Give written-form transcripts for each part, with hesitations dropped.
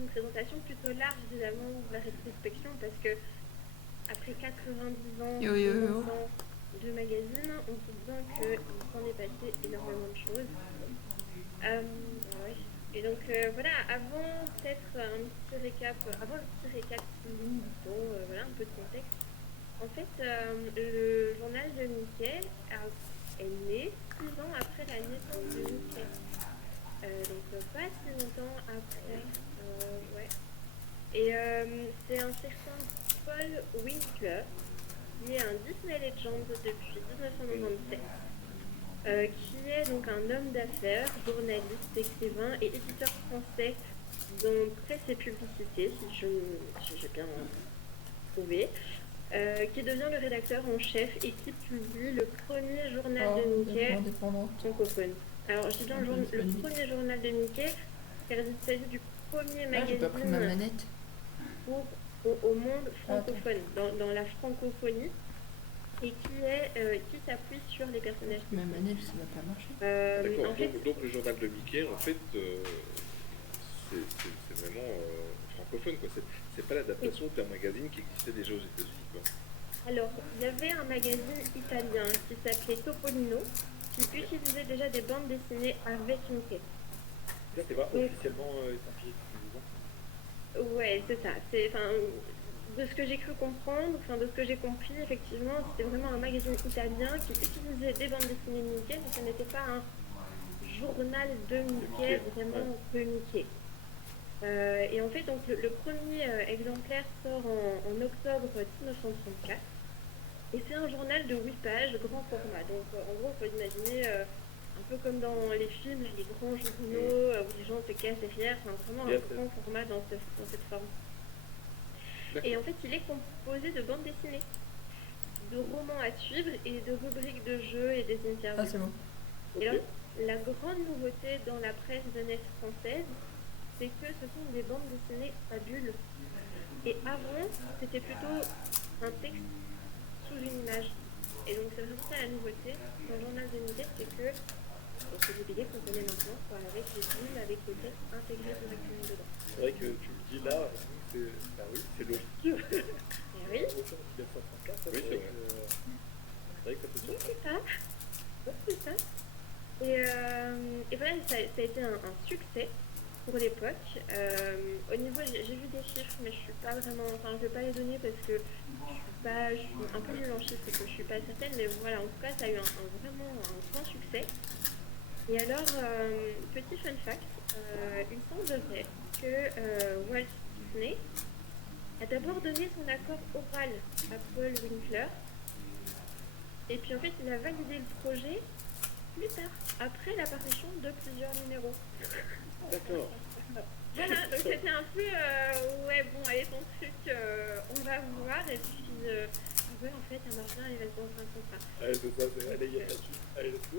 une présentation plutôt large, évidemment, de la rétrospection, parce que après 90 ans, Yo yo yo. 90 ans de magazine, on se dit bien qu'il s'en est passé énormément de choses. Ouais. Et donc voilà, avant peut-être un petit récap, avant le petit récap limitant, voilà un peu de contexte. En fait, le journal de Mickey est né 6 ans après la naissance de Mickey. Donc pas si longtemps après. Ouais. Et c'est un certain Paul Winkler, qui est un Disney Legend depuis 1997, qui est donc un homme d'affaires, journaliste, écrivain et éditeur français dans presse et publicité, si j'ai bien trouvé, qui devient le rédacteur en chef et qui publie le premier journal de Mickey Indépendante. francophone. Alors, je dis bien le premier journal de Mickey, car il s'agit du premier Ah, j'ai pas pris ma magazine manette. au monde francophone, dans la francophonie, et qui s'appuie sur les personnages. Ma manette, ça va pas marcher. D'accord, En fait, donc le journal de Mickey, en fait, c'est vraiment francophone, quoi. C'est pas l'adaptation d'un magazine qui existait déjà aux États-Unis, quoi. alors, il y avait un magazine italien qui s'appelait Topolino, qui utilisait déjà des bandes dessinées avec Mickey. Ça, c'est pas officiellement estampillé, Ouais, c'est ça. De ce que j'ai cru comprendre, de ce que j'ai compris, effectivement, c'était vraiment un magazine italien qui utilisait des bandes dessinées de Mickey, mais ce n'était pas un journal de Mickey, vraiment de Mickey. Et en fait, donc, le premier exemplaire sort en octobre 1934. Et c'est un journal de 8 pages, grand format. Donc, en gros, il faut imaginer un peu comme dans les films, les grands journaux où les gens se cachent derrière. Vraiment un grand format dans cette forme. Et en fait, il est composé de bandes dessinées, de romans à suivre et de rubriques de jeux et des interviews. Ah, c'est bon. Et là, la grande nouveauté dans la presse jeunesse française, c'est que ce sont des bandes dessinées à bulles. Et avant, c'était plutôt un texte sous une image. Et donc c'est vraiment ça la nouveauté dans le journal de Mickey, c'est que c'est des billets qu'on connaît maintenant, avec les bulles, avec les textes intégrés directement dedans. C'est vrai que tu me dis là, c'est logique. Et oui. 1934, oui, c'est vrai. C'est vrai que ça peut surprendre. C'est ça. Et voilà, ça a été un succès pour l'époque. Au niveau, j'ai vu des chiffres, mais je suis pas vraiment, je vais pas les donner parce que je suis un peu nulle en chiffres et que je suis pas certaine, mais voilà, en tout cas, ça a eu vraiment un grand succès. Et alors, petit fun fact, il semblerait que Walt Disney a d'abord donné son accord oral à Paul Winkler, et puis en fait, il a validé le projet plus tard, après l'apparition de plusieurs numéros. D'accord. Voilà, donc c'était un peu, ouais, bon, allez, ton truc, on va voir, et puis, ouais, en fait, ça marche bien, il va se lancer un contrat. Allez, c'est ça, allez, il y a là-dessus. Allez, let's go.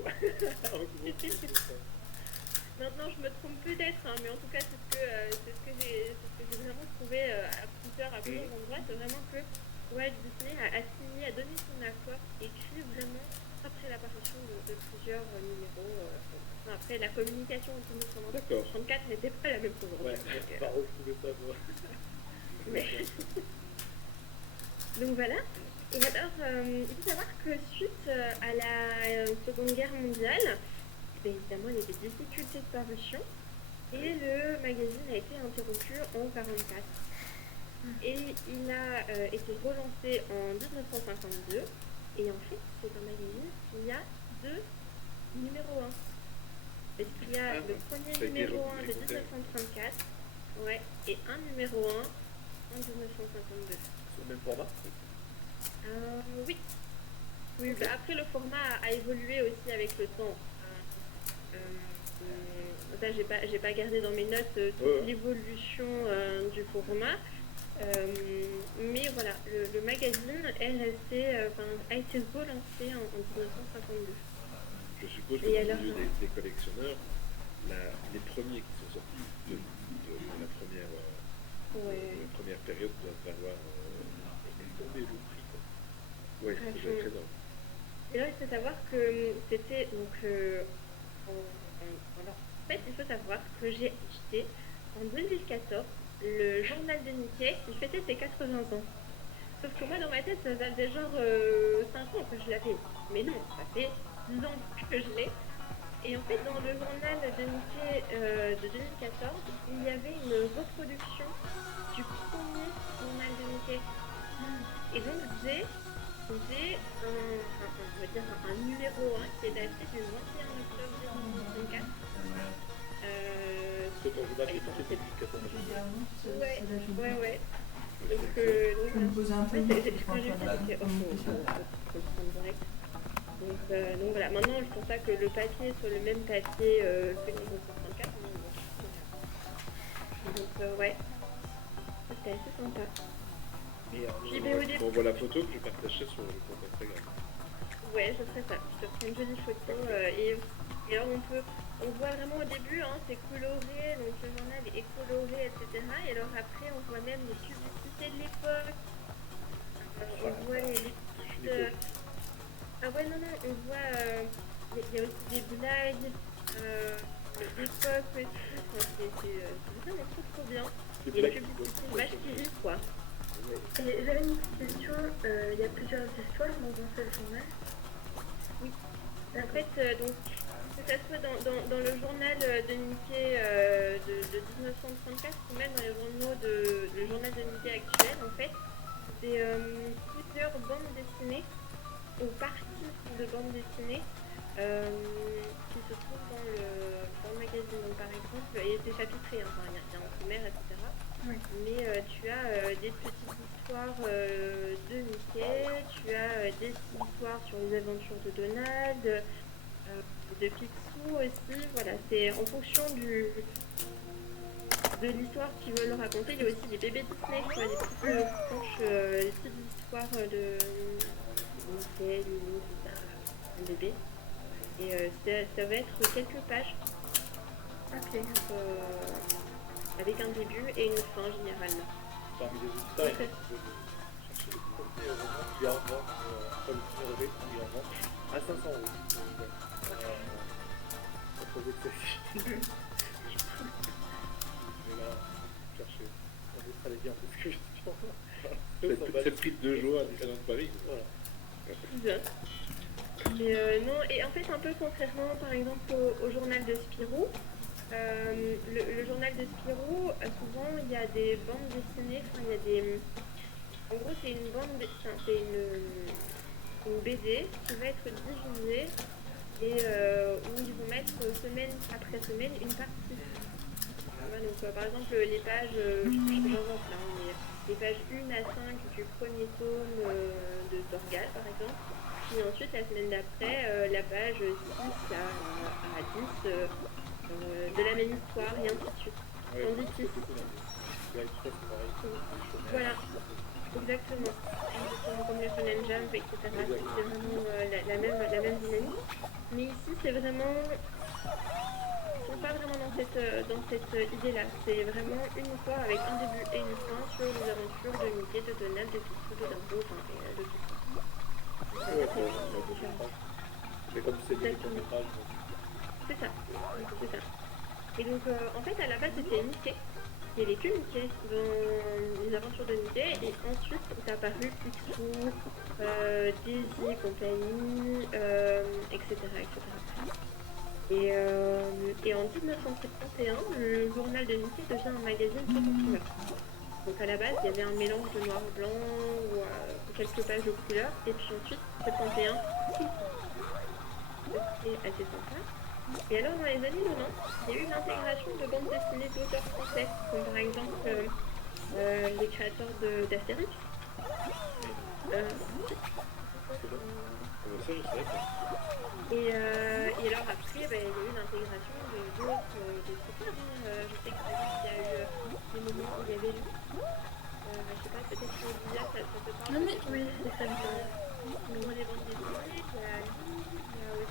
Maintenant, je me trompe peut-être, hein, mais en tout cas, c'est ce que j'ai vraiment trouvé à plusieurs endroits, c'est vraiment que Walt Disney a signé, a donné son accord, écrit vraiment après l'apparition de plusieurs numéros. Après, la communication entre 1934 n'était pas la même chose. Ouais, on va retrouver ça, moi. Mais... Donc voilà. Et alors, il faut savoir que suite à la Seconde Guerre mondiale, évidemment, il y a des difficultés de parution et le magazine a été interrompu en 1944. Et il a été relancé en 1952. Et en fait, c'est un magazine qui a 2 numéros 1. Parce qu'il y a le premier numéro 1 de 1934, ouais, et un numéro 1 en 1952. C'est le même format Oui. Oui, bah après le format a évolué aussi avec le temps. Ça, j'ai pas gardé dans mes notes toute l'évolution du format. Mais voilà, le magazine est resté, a été relancé en 1952. Je suppose que dans le milieu des collectionneurs, les premiers qui sont sortis de la première période doivent valoir tomber le prix. Oui, c'est très énorme. Et là, il faut savoir que c'était donc. Alors, en fait, il faut savoir que j'ai acheté en 2014 le journal de Mickey qui fêtait ses 80 ans. Sauf que moi, dans ma tête, ça faisait genre 5 ans que je l'avais. Mais non, ça fait 10 ans que je l'ai. Et en fait, dans le journal de Mickey de 2014, il y avait une reproduction du premier journal de Mickey. Et donc, j'ai on va dire un numéro 1 qui est daté du 21 octobre 2024. C'est ton journal qui était depuis 14 ans. Ouais. Donc, Je me posais un peu quand j'ai vu ça, j'ai fait faut le prendre direct. Donc voilà, maintenant je pense pas que le papier soit le même papier que le niveau 64. Donc ouais, c'était assez sympa. Et Puis, au début- on voit la photo que je partageais sur le compte Instagram. Ouais, ce serait ça. Je te prends une jolie photo et alors on voit vraiment au début, hein, c'est coloré, donc le journal est coloré, etc. Et alors après, on voit même les publicités de l'époque. On voit les petites... Ah ouais, non, on voit... Il y a aussi des blagues, l'époque aussi. Enfin, c'est vraiment trop bien. Des Et les blagues publicités de vache qui rit, quoi. Et j'avais une petite question, il y a plusieurs histoires dans un seul journal. En fait, donc, que ça soit dans le journal de Mickey de 1934 ou même dans les journaux le journal de Mickey actuel, en fait, c'est plusieurs bandes dessinées ou parties de bandes dessinées qui se trouvent dans le magazine. Donc, par exemple, et c'est chapitré, hein, enfin, il y a un sommaire, etc. Oui. Mais tu as des petites histoires de Mickey, tu as des histoires sur les aventures de Donald, de Picsou aussi. Voilà, c'est en fonction de l'histoire qu'ils veulent raconter. Il y a aussi des bébés Disney, tu vois, des petites planches, des petites histoires de Mickey, Lily, tout ça, un bébé. Et ça va être quelques pages. Ok. Avec un début et une fin généralement. Parmi les auditeurs, il faut chercher le premier roman qui est en vente, pas le premier revêt qui est en vente, à 500 €. Ça peut être accessible. Mais là, chercher. On est allé bien en discussion. C'est le prix de 2 jours à Disneyland Paris. Voilà. Bien. Mais non, et en fait, un peu contrairement par exemple au journal de Spirou, le journal de Spirou, souvent il y a des bandes dessinées, enfin il y a des... En gros, c'est une bande, c'est une BD qui va être divisée et où ils vont mettre semaine après semaine une partie. Voilà, donc par exemple les pages, j'invente là, mais les pages 1 à 5 du premier tome de Torgal par exemple. Puis ensuite, la semaine d'après, la page 6 à 10 de la même histoire, et ainsi de suite. Ouais, Tandis c'est qu'ici, beaucoup dans les c'est pareil. voilà, exactement. Exactement comme le Shonen Jump, etc. C'est vraiment la même dynamique. Mais ici, c'est vraiment... Ils sont pas vraiment dans cette idée-là. C'est vraiment une histoire avec un début et une fin sur les aventures de Mickey, de Donald, de Picsou, de Dumbo, enfin, de tout ça. Ouais, mais comme c'est des courts-métrages, C'est ça. Et donc, en fait, à la base, c'était Mickey. Il n'y avait que Mickey dans les aventures de Mickey. Et ensuite, est apparu Picsou, Daisy, compagnie, etc. Et en 1971, le journal de Mickey devient un magazine pour couleur. Donc à la base, il y avait un mélange de noir et blanc ou quelques pages de couleur. Et puis ensuite, 71, c'est assez sympa. Et alors, dans les années 90, il y a eu l'intégration de bandes dessinées d'auteurs français, comme par exemple les créateurs d'Astérix. Ça, je savais pas. Et alors après, il y a eu l'intégration d'autres auteurs. Je sais que par exemple, il y a eu des moments où il y avait lui. Je sais pas, peut-être que Lydia, ça te parle. Non mais oui, c'est ça. Dans les bandes dessinées, il y a lui, il y a aussi...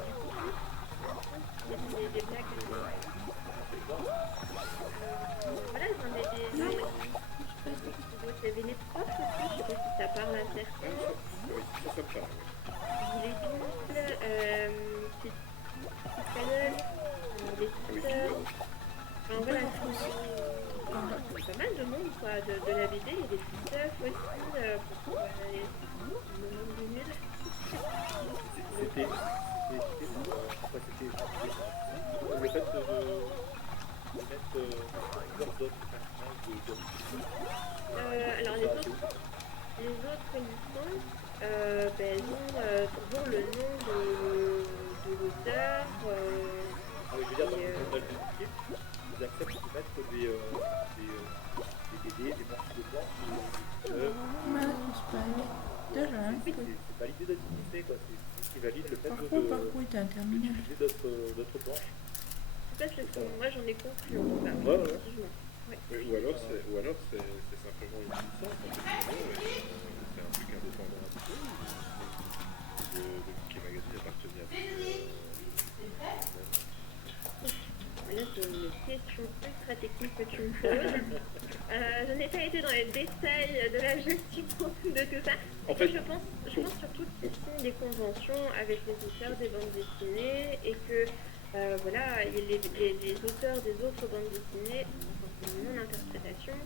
du coup, il y a des blagues. Voilà, j'en ai des... Il y avait les profs aussi, je sais pas si ça parle à certains. Oui, ça me parle. Les Beatles, Petite Canon, les Beatles, Enfin, voilà, c'est pas mal de monde quoi, de la BD, il y a des petits stuff aussi pour les moments de nul. C'était le fait de mettre plusieurs d'autres personnages Alors les autres licences, elles ont toujours le nom de l'auteur. je veux dire, dans le journal de Mickey, ils acceptent de mettre des BD, des morceaux de blanc. Déjà, hein. C'est pas l'idée d'être Disney, quoi. C'est ce qui valide le fait Par contre, était interminable. d'utiliser d'autres planches. Peut-être que moi j'en ai conclu en tout cas, Ouais. effectivement. Ouais. Ou alors c'est simplement une licence, en fait, c'est un truc indépendant un peu, de Mickey Magazine appartenait à Là, c'est une question ultra technique que tu me poses. Je n'ai pas été dans les détails de la gestion de tout ça. En fait, je pense surtout qu'ils signent des conventions avec les auteurs des bandes dessinées et que voilà, les auteurs des autres bandes dessinées, enfin, mon interprétation,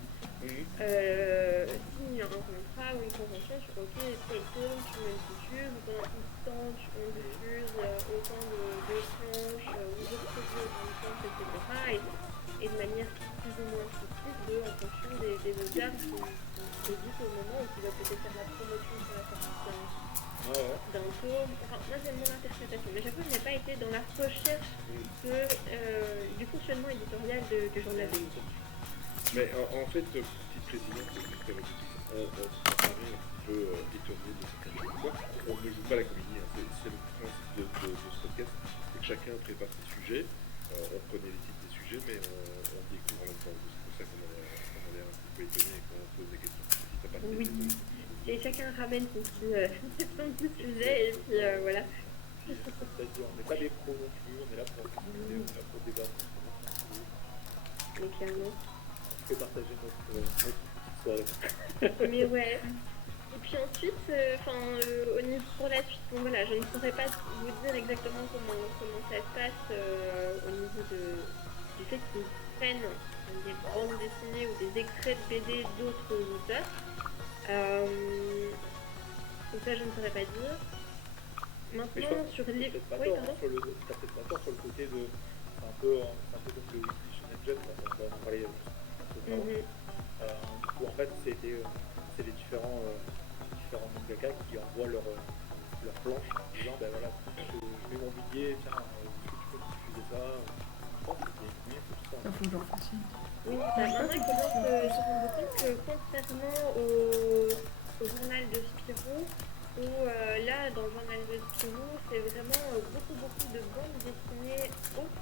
signent un contrat ou une convention sur ok, tel tour, tu me diffuses, ou pendant X temps, on diffuse autant de planches ou de produits autant de planches, etc. Et de manière plus ou moins fictive en fonction des auteurs qui éditent au moment où tu vas peut-être faire la promotion sur la sortie d'un tour. Enfin, moi c'est mon interprétation, mais chaque fois je n'ai pas été dans la recherche du fonctionnement éditorial du journal de Mickey. Mais en fait, petite précision, on paraît un petit peu étonné de certaines choses. On ne joue pas la comédie, hein. C'est le principe de ce podcast, c'est que chacun prépare ses sujets, on connaît les titres des sujets, mais on découvre en même temps. C'est pour ça qu'on a l'air un petit peu étonné et qu'on pose des questions. Oui, et chacun ramène son petit sujet, et puis voilà. C'est-à-dire, on n'est pas des pros non plus, on est là pour discuter, on est là pour débattre. Mais clairement. On fait partager notre soirée. Mais ouais. Et puis ensuite, au niveau pour la suite, bon voilà, je ne pourrais pas vous dire exactement comment ça se passe au niveau du fait qu'ils prennent des bandes dessinées ou des extraits de BD d'autres auteurs. Donc ça, je ne saurais pas dire. Maintenant, sur les... T'as peut-être pas tort sur le côté de... C'est un peu comme le Weekly Shonen Jump, on va en parler juste un peu où en fait c'est les différents mangaka qui envoient leur planche en disant ben voilà, je mets mon billet, tiens, est-ce que tu peux me diffuser ça? Je pense que c'est mieux que tout ça. Il faut que j'en fasse une. Oui, maintenant il commence à se rendre compte que contrairement au journal de Spirou, où là dans le journal de Spirou c'est vraiment beaucoup de bandes dessinées hautes.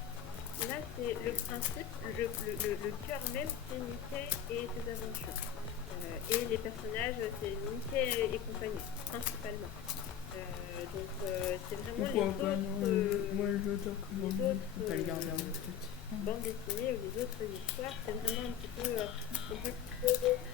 Là c'est le principe, le cœur même c'est Mickey et ses aventures. Et les personnages c'est Mickey et compagnie, principalement. Donc c'est vraiment Pourquoi les autres pas les garder en tête. Bandes dessinées ou les autres histoires, c'est vraiment un petit peu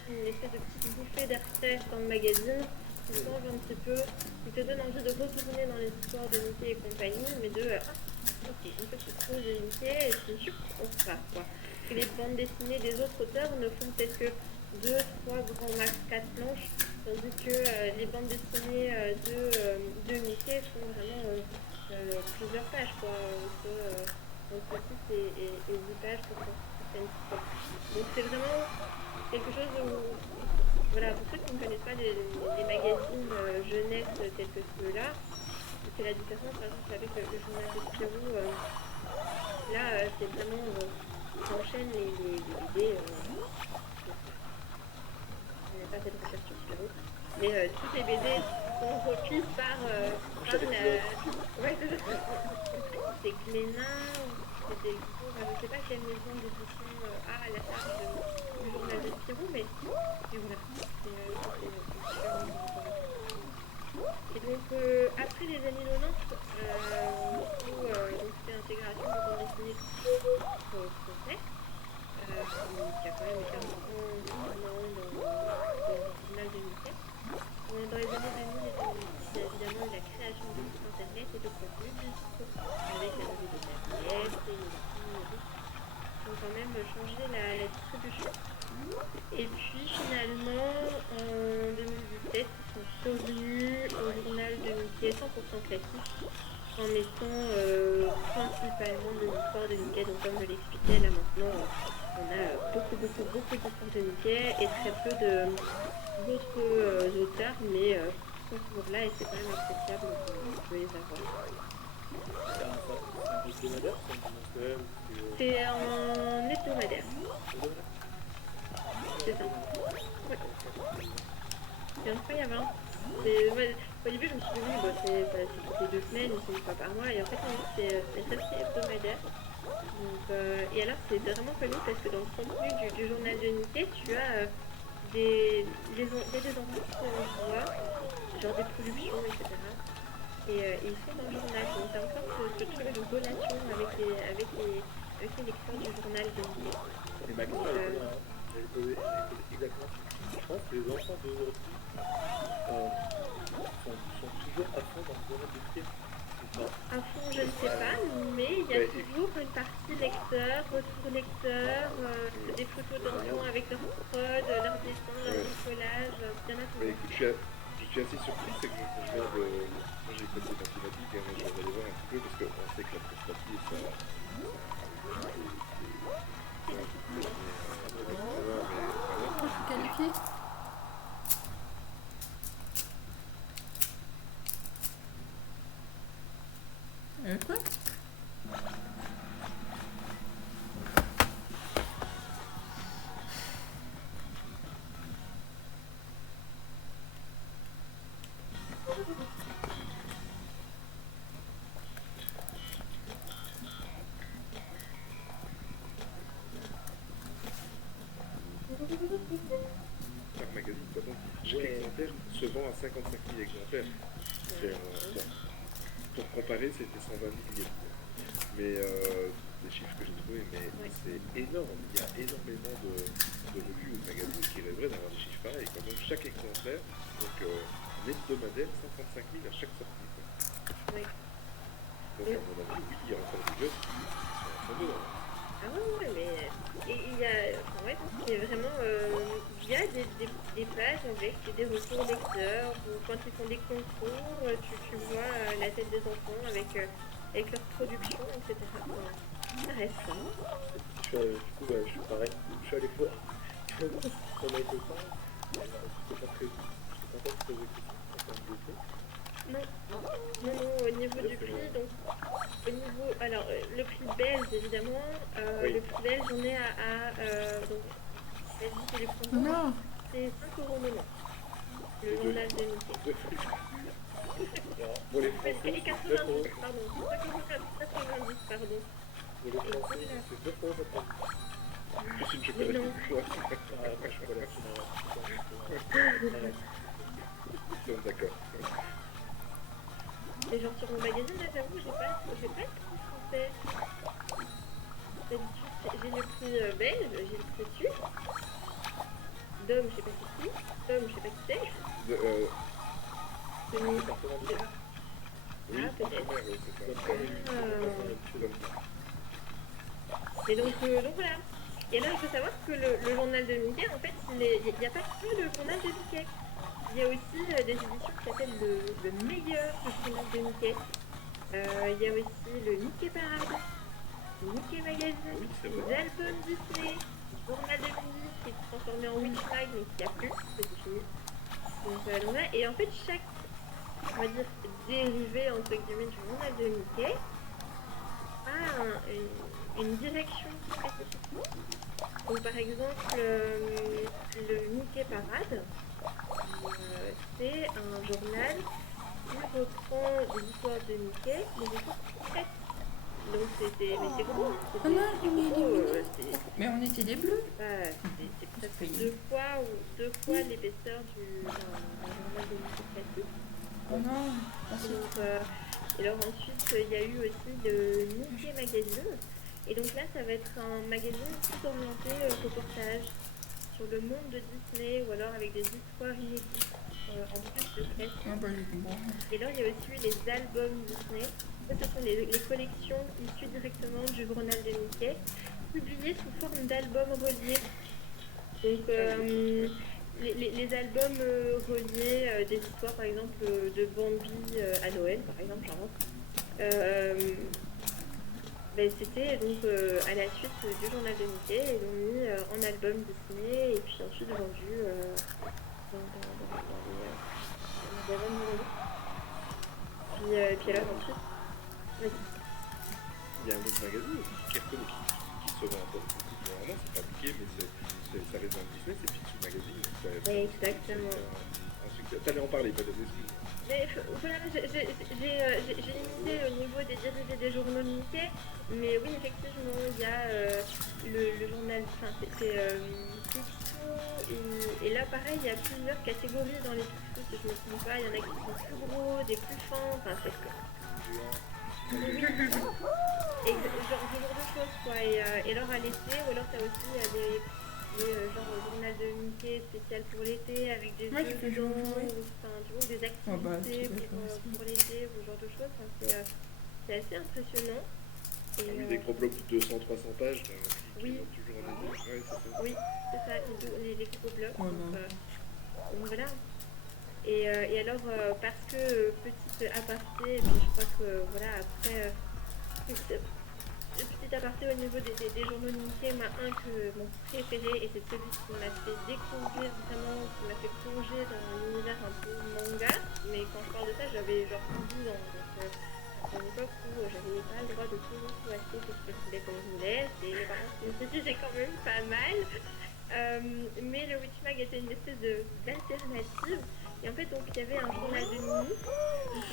une espèce de petite bouffée d'air frais dans le magazine qui change un petit peu, qui te donne envie de retourner dans les histoires de Mickey et compagnie, mais ok, une petite pause de Mickey et puis on repart quoi. Et les bandes dessinées des autres auteurs ne font peut-être que 2, 3, grand max 4 planches, tandis que les bandes dessinées de Mickey font vraiment plusieurs pages quoi, entre 6 et 8 pages pour certaines histoires. Donc c'est vraiment quelque chose où, voilà, pour ceux qui ne connaissent pas les magazines jeunesse tels que ceux-là, c'est la différence par exemple avec le journal de Spirou. Là c'est vraiment, j'enchaîne les idées. Je n'ai pas fait de recherche sur Spirou, mais toutes les BD sont reprises par la... Ouais, c'est Glénat, ou c'était... je ne sais pas quelle maison d'édition a à la charge du journal de Spirou, mais voilà, c'est différent. Et donc, après les années 90, où c'était l'intégration de bande dessinée français, qui a quand même été un grand tournant dans le journal de Mickey. Dans les années 2000 et 2010, il y a évidemment eu la création du site internet et de contenu avec la levée de la pièce et donc en quand même changé la distribution. Et puis finalement, en 2017, ils sont revenus au journal de Mickey 100% classique en mettant principalement de l'histoire de Mickey. Donc comme je l'expliquais, là maintenant, on a beaucoup d'histoires de Mickey et très peu d'autres auteurs, mais ils sont toujours là et c'est quand même appréciable de les avoir. C'est un hebdomadaire, c'est un mensuel, C'est un hebdomadaire, c'est ça. Ouais. C'est incroyable, hein. Ouais, au début, je me suis dit, oui, c'est toutes les 2 semaines, c'est une fois par mois, et en fait, non, c'est presque hebdomadaire. Donc, et alors, c'est vraiment connu parce que dans le contenu du journal de Mickey, tu as il y a des enfants qui sont en voix, genre des productions, etc. Et ils sont dans le journal, donc t'as encore ce truc de relation avec les lecteurs du journal de Mickey. Et ma question, j'avais posé exactement. Je pense que les enfants d'aujourd'hui sont toujours à fond dans le journal de Mickey. À fond, je ne sais pas, mais il y a toujours une partie lecteur, retour lecteur, des photos d'enfants avec leurs prod, leurs dessins, leurs bricolages, il y en a toujours. Écoute, je suis assez surpris, c'est que quand je viens de... Moi j'ai école de mathématiques, hein, je vais aller voir un petit peu parce qu'on sait que la prostatie, ça... Je suis qualifiée. Quoi? Chaque magazine, de toute façon, chaque exemplaire se vend à 55 000 exemplaires. Bon, pour comparer, c'était 120 000 billets. Mais des chiffres que j'ai trouvés, mais c'est énorme. Il y a énormément de revues ou de magazines qui rêveraient d'avoir des chiffres pareils. Quoi. Donc chaque exemplaire, donc l'hebdomadaire, 135 000 à chaque sortie. Quoi. Oui. Donc à mon avis, oui, il y a encore des jeux qui sont en train de... Ah ouais, mais il y a, enfin, ouais, c'est vraiment, il y a des pages avec des retours lecteurs, ou quand ils font des concours, tu vois la tête des enfants avec leur production, etc. Voilà. Ça reste ça. Du coup, je suis pareil. Je suis allé voir. On a été pas. C'était pas prévu. Je sais pas si c'était Non, au niveau du prix, donc, au niveau, alors, le prix belge, évidemment, le prix belge, on est donc, vas-y, c'est les concours, Non. c'est 5 € le mois, le journal de Mickey. Pour les Français, Et 90, pardon, 5,90 €, pardon. pour les Français, c'est 2 euros par mois. Plus une chocolatine. Après, chocolatine. Donc d'accord. Et genre sur mon magazine, là, j'avoue, j'ai pas le prix français. D'habitude, j'ai le prix belge, j'ai le prix suisse. Dom, je sais pas c'est qui. Tom, je sais pas qui c'est. Oui, Ah, peut-être. oui, c'est ça. Et donc voilà. Et là, il faut savoir que le journal de Mickey, en fait, il n'y a pas que le journal de Mickey. Il y a aussi des éditions qui s'appellent le meilleur journal de Mickey. Il y a aussi le Mickey Parade, le Mickey Magazine, les albums Disney, le journal de Minnie qui est transformé en Witch Mag, mais qui a plus, c'est fini. Donc voilà. Et en fait, chaque, on va dire, dérivé entre guillemets du journal de Mickey a une direction spécifique. Donc par exemple, le Mickey Parade, c'est un journal qui reprend des histoires de Mickey, mais des histoires concrètes. Donc mais c'est gros, hein. Ah non, mais on était des bleus. C'est presque deux fois l'épaisseur d'un journal de Mickey classique. Oh non, Donc, et alors ensuite, il y a eu aussi le Mickey Magazine. Et donc là, ça va être un magazine plus orienté reportage sur le monde de Disney ou alors avec des histoires inédites en plus de presse. Et là, il y a aussi eu les albums Disney. Ça, ce sont les collections issues directement du journal de Mickey. publiés sous forme d'albums reliés. Donc les albums reliés des histoires par exemple de Bambi à Noël par exemple c'était donc à la suite du journal de Mickey, ils l'ont mis en album Disney et puis ensuite vendu dans les albums reliés. Puis alors ensuite, vas-y. Il y a un autre magazine aussi qui se vend encore beaucoup pour un moment, c'est pas Mickey, mais ça reste dans le Disney, c'est Picsou Magazine. Exactement. T'allais en parler, madame, excuse-moi. Mais voilà, j'ai limité au niveau des dérivés des journaux de Mickey, mais oui, effectivement, il y a le journal, enfin, c'est Picsou, et là, pareil, il y a plusieurs catégories dans les Picsou, si je ne me trompe pas, il y en a qui sont plus gros, des plus fins, enfin, c'est que... Oui, et genre ce genre de choses, quoi, et alors à l'été, ou alors t'as aussi des genre journal de Mickey spécial pour l'été avec des jeux dedans, enfin tu vois, des activités pour l'été ou ce genre de choses, enfin, c'est assez impressionnant. Et des gros blocs de 200-300 pages qui oui. vont toujours en anglais. Ouais, c'est ça. Oui, c'est ça, les gros blocs. Oh, donc voilà. Et alors, parce que petite aparté, et puis je crois que voilà, après, petit aparté au niveau des journaux de Mickey, un que mon préféré, et c'est celui qui m'a fait découvrir vraiment, qui m'a fait plonger dans l'univers un peu manga, mais quand je parle de ça, j'avais genre 12 ans, donc à une époque où j'avais pas le droit de toujours tout acheter tout ce que je voulais comme je voulais, et les parents se sont dit c'est quand même pas mal, mais le Witch Mag était une espèce d'alternative. Et en fait, donc, il y avait un journal de Mimi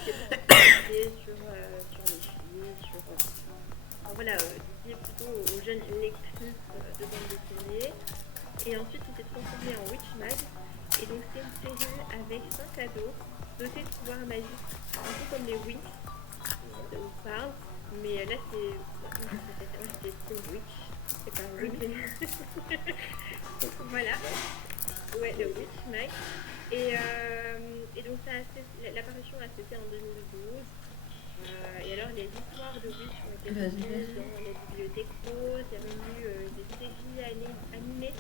qui était basé sur les filles, voilà, dédié plutôt aux jeunes lectrices de bande dessinée. Et ensuite, il s'est transformé en Witch Mag. Et donc, c'est une série avec 5 ados dotés de pouvoirs magiques, un peu comme les Winx, ça vous parle. Mais là, c'est Team Witch, c'est pas un Witch. Voilà. Ouais, le Witch Mag. Et donc l'apparition a été en 2012. Et alors les histoires de Witch ont été reprises dans les bibliothèques roses. Il y avait eu des séries animées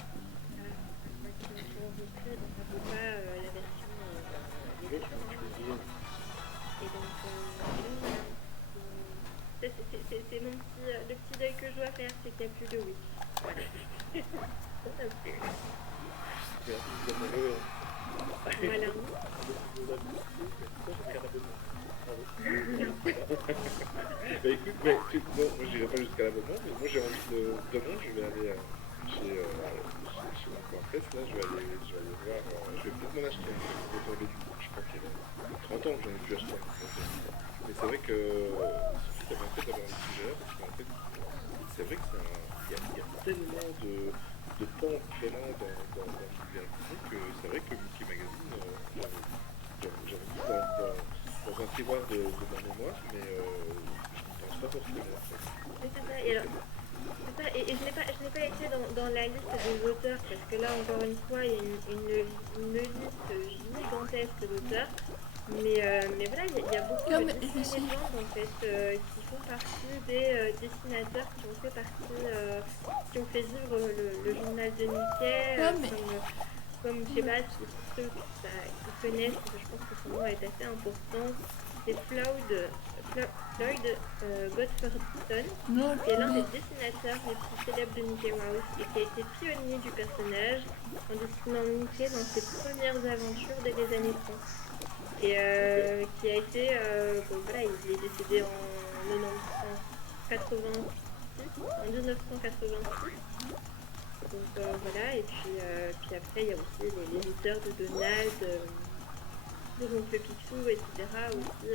qui ont repris, donc un peu pas la version lecture. Et donc voilà. C'est le petit deuil que je dois faire, c'est qu'il n'y a plus de Witch. Voilà. Ça me plaît. Voilà. Écoute, moi j'irai pas jusqu'à l'abonnement, mais moi j'ai envie demain je vais aller chez mon coin presse, là je vais aller voir, je vais peut-être m'en acheter un, je crois qu'il y a 30 ans que j'en ai pu acheter un. Mais c'est vrai que Sophie t'avais en fait d'avoir un sujet là, parce qu'en fait c'est vrai qu'il y a tellement de pans différents dans l'univers Disney que c'est vrai que Mickey Magazine, j'avais mis dans un tiroir de ma mémoire, mais je n'y pense pas forcément en fait. C'est ça, et je n'ai pas été dans la liste des auteurs, parce que là encore une fois il y a une liste gigantesque d'auteurs. Mais voilà, il y a beaucoup de légendes en fait qui font partie des dessinateurs qui ont fait qui ont fait vivre le journal de Mickey, comme je sais pas si ceux qui connaissent, je pense que son nom est assez important, c'est Floyd Godfreyson, qui est l'un des dessinateurs les plus célèbres de Mickey Mouse et qui a été pionnier du personnage en dessinant Mickey dans ses premières aventures dès les années 30. Et qui a été, voilà, il est décédé en 1986. Donc voilà, et puis après il y a aussi les éditeurs de Donald, de l'oncle Picsou, etc. aussi.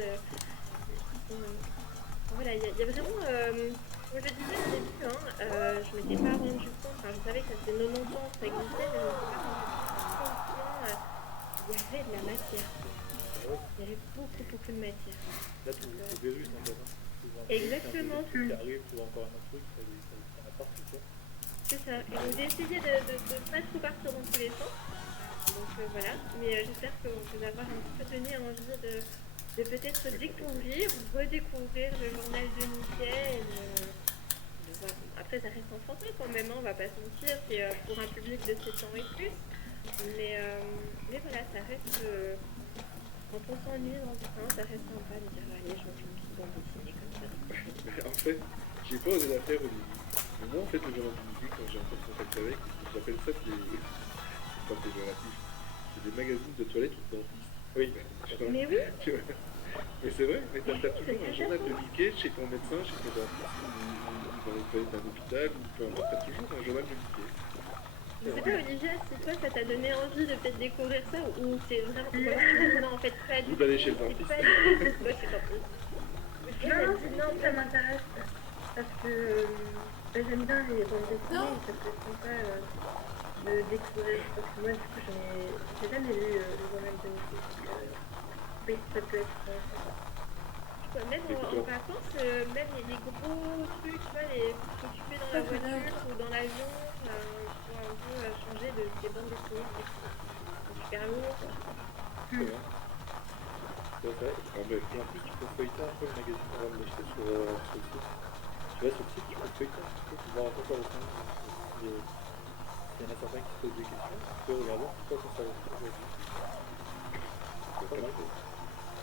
Voilà, il y a vraiment, comme je disais au début, je m'étais pas rendu compte, enfin je savais que ça faisait 90 ans que ça existait, mais je me suis pas rendu compte il y avait de la matière. Il y avait beaucoup de matière. Là, tout est juste en fait. Exactement. Qui arrive, tu vois encore un autre truc, ça y en a partout, quoi. C'est ça. Et donc j'ai essayé de pas trop partir dans tous les sens. Donc voilà. Mais j'espère que vous avoir un petit peu donné envie de peut-être découvrir ou redécouvrir le journal de Mickey et après, ça reste enfantin quand même, hein, on va pas se mentir, c'est pour un public de 7 ans et plus. Mais voilà, ça reste. Quand on s'ennuie dans le train, ça reste sympa de dire allez, je refais une petite bande dessinée comme ça. Mais en fait, j'ai pas osé la faire au début. Mais moi, en fait, le journal du Mickey, quand j'ai un peu de contact avec, j'appelle ça des. C'est pas péjoratif. C'est des magazines de toilettes ou de dentistes. Oui. Mais oui. Tu vois. Mais c'est vrai, mais t'as toujours un journal de Mickey chez ton médecin, chez ton dentiste, ou dans les toilettes d'un hôpital, ou peu importe, t'as toujours un journal de Mickey. Je sais pas, Olivia, si toi ça t'a donné envie de peut-être découvrir ça ou c'est vraiment. Non, en fait, pas du Ou tout. d'aller chez le dentiste. C'est pas du tout. Ouais, c'est tant pis. Non, ça m'intéresse parce que j'aime bien les bandes dessinées et ça peut être sympa de découvrir. Parce que moi, du coup, j'ai jamais lu le journal de Mickey. Oui, ça peut être sympa. Quoi, même en vacances, même les gros trucs, tu vois, que tu fais dans la voiture ou dans l'avion, pour un peu changer des bandes dessinées, c'est super lourd. C'est vrai. C'est vrai. Ah, mais Et en plus, tu peux feuilleter un peu le magazine avant de l'acheter sur le site. Tu vas sur le site, tu peux feuilleter un petit peu, tu vois à quoi ça ressemble. Il y en a certains qui se posent des questions, tu peux regarder à quoi ça ressemble aujourd'hui. C'est pas mal.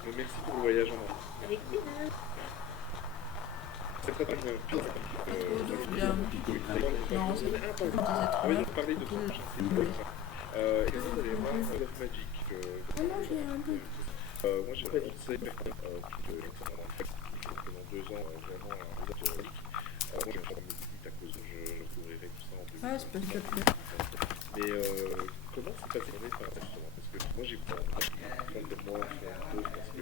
mais merci pour le voyage en Inde. Avec plaisir. C'est pas une pire. bien. Non, c'est Ah, oui, on parlait de son prochain film. Et vous allez voir Love Magic. Non, j'ai un peu. Moi, j'ai pas dit que c'est pendant 2 ans, vraiment un autre relique. Moi, je vais faire mes études à cause de je couvrirai tout ça en 2020. Ah, c'est parce que Mais comment s'est passé l'année par justement? Parce que moi, j'ai pas plein de moi en faire une pause parce que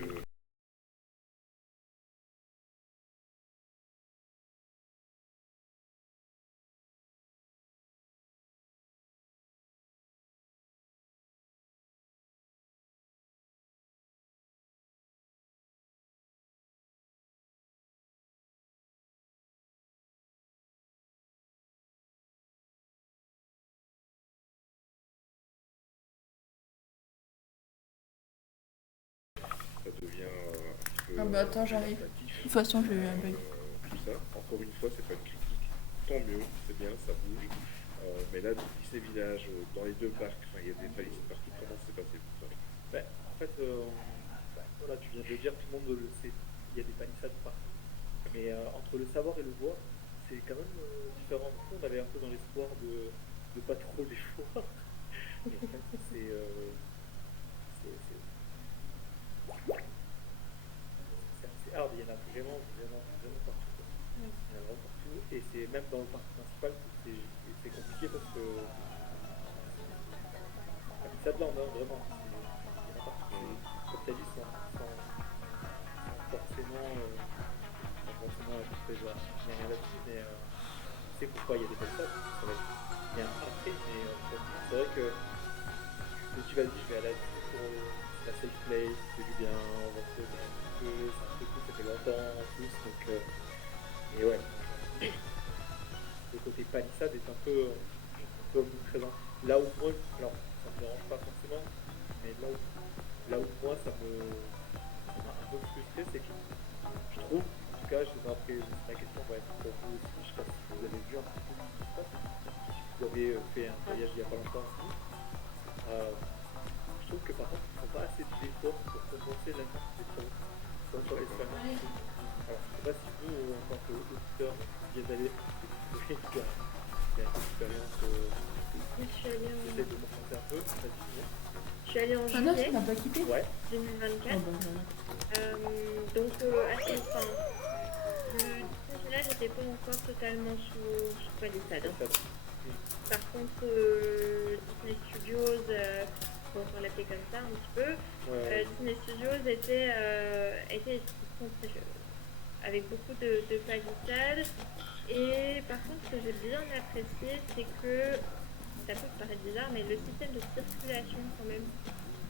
ça devient un peu Ah bah attends, j'arrive. De relatif. toute façon, j'ai eu un bug. Tout ça, encore une fois, c'est pas une critique. Tant mieux, c'est bien, ça bouge. Mais là, dans Disney Village, dans les 2 parcs, il y a des palissades partout. Comment c'est passé pour toi? Ben, en fait, voilà, tu viens de le dire, tout le monde le sait. Il y a des palissades partout. Mais entre le savoir et le voir, c'est quand même différent. Nous, on avait un peu dans l'espoir de pas trop les voir. Et en fait, c'est assez hard. Il y en a vraiment, vraiment, vraiment partout. Quoi. Il y en a vraiment partout. Et c'est même dans le parc principal, c'est compliqué parce que ça de là, on a vraiment. Il y en a partout. Comme tu as dit, sans forcément. Forcément rien là-dessus, mais c'est pourquoi il y a des palissades, ça va être bien après, mais c'est vrai que tu vas dire je vais aller pour la safe place, c'est du bien, on va se faire un petit peu, c'est un truc cool, ça fait longtemps en plus, donc et ouais. Le côté palissade est un peu omniprésent. Là où moi, alors ça me dérange pas forcément, mais là où moi ça m'a un peu frustré, c'est que je trouve, en tout cas, je sais pas, après la question va être pour vous aussi, je sais pas si vous avez vu un petit peu ce qui se passe, si vous avez fait un voyage il y a pas longtemps aussi. Je trouve que par contre, ils font pas assez d'efforts pour compenser l'impact des travaux sur l'expérience. Alors, je sais pas si vous, en tant qu'auditeur, vous y êtes allé, vous avez une expérience, Je suis allée j'essaie de compenser un peu, ça dit bien. Je suis allée en Ah non, juillet tu m'as pas quitté? Ouais, 2024. Oh bah voilà. Donc, assez fin. Le Disney Village n'était pas encore totalement sous palissade. ça, Par contre, Disney Studios, on va l'appeler comme ça un petit peu, ouais, Disney Studios était avec beaucoup de palissades. Et par contre, ce que j'ai bien apprécié, c'est que, ça peut paraître bizarre, mais le système de circulation quand même,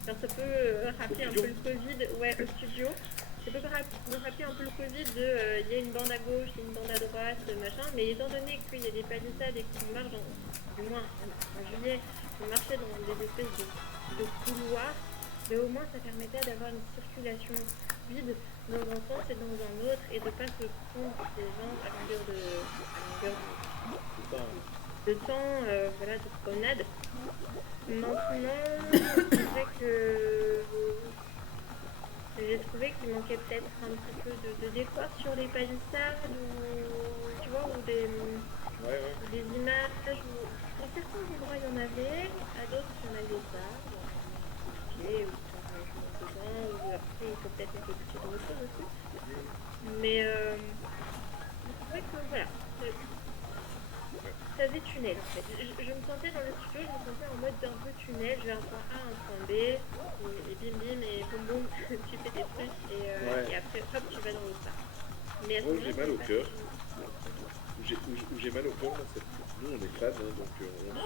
alors, ça peut rappeler un peu le Covid, ouais, au studio. Ça peut rappeler un peu le Covid de il y a une bande à gauche, il y a une bande à droite, machin, mais étant donné qu'il y a des palissades et qu'on marche, du moins en juillet, on marchait dans des espèces de couloirs, mais au moins ça permettait d'avoir une circulation vide dans un sens et dans un autre et de pas se prendre ces gens à longueur C'est ça, de temps, voilà, de promenade. Maintenant, c'est vrai que j'ai trouvé qu'il manquait peut-être un petit peu de décor sur les palissades ou, tu vois, ou ouais. des images. Ou... À certains endroits, il y en avait, à d'autres, il n'y en avait pas. Bon, compliqué, ou sans rangement dedans, ou après, il faut peut-être un peu plus de choses aussi. Mais c'est vrai que, voilà, ça faisait tunnel en fait. Je me sentais dans le studio, je me sentais en mode un peu tunnel. Je vais un point A, un point B, et bim bim, et boum boum, tu fais tes trucs, et après, hop, tu vas dans l'autre part. Mais à ce Moi, moment-là, j'ai mal au c'est cœur. pas- Où j'ai mal au cœur, là, nous on est fans, hein, donc on suit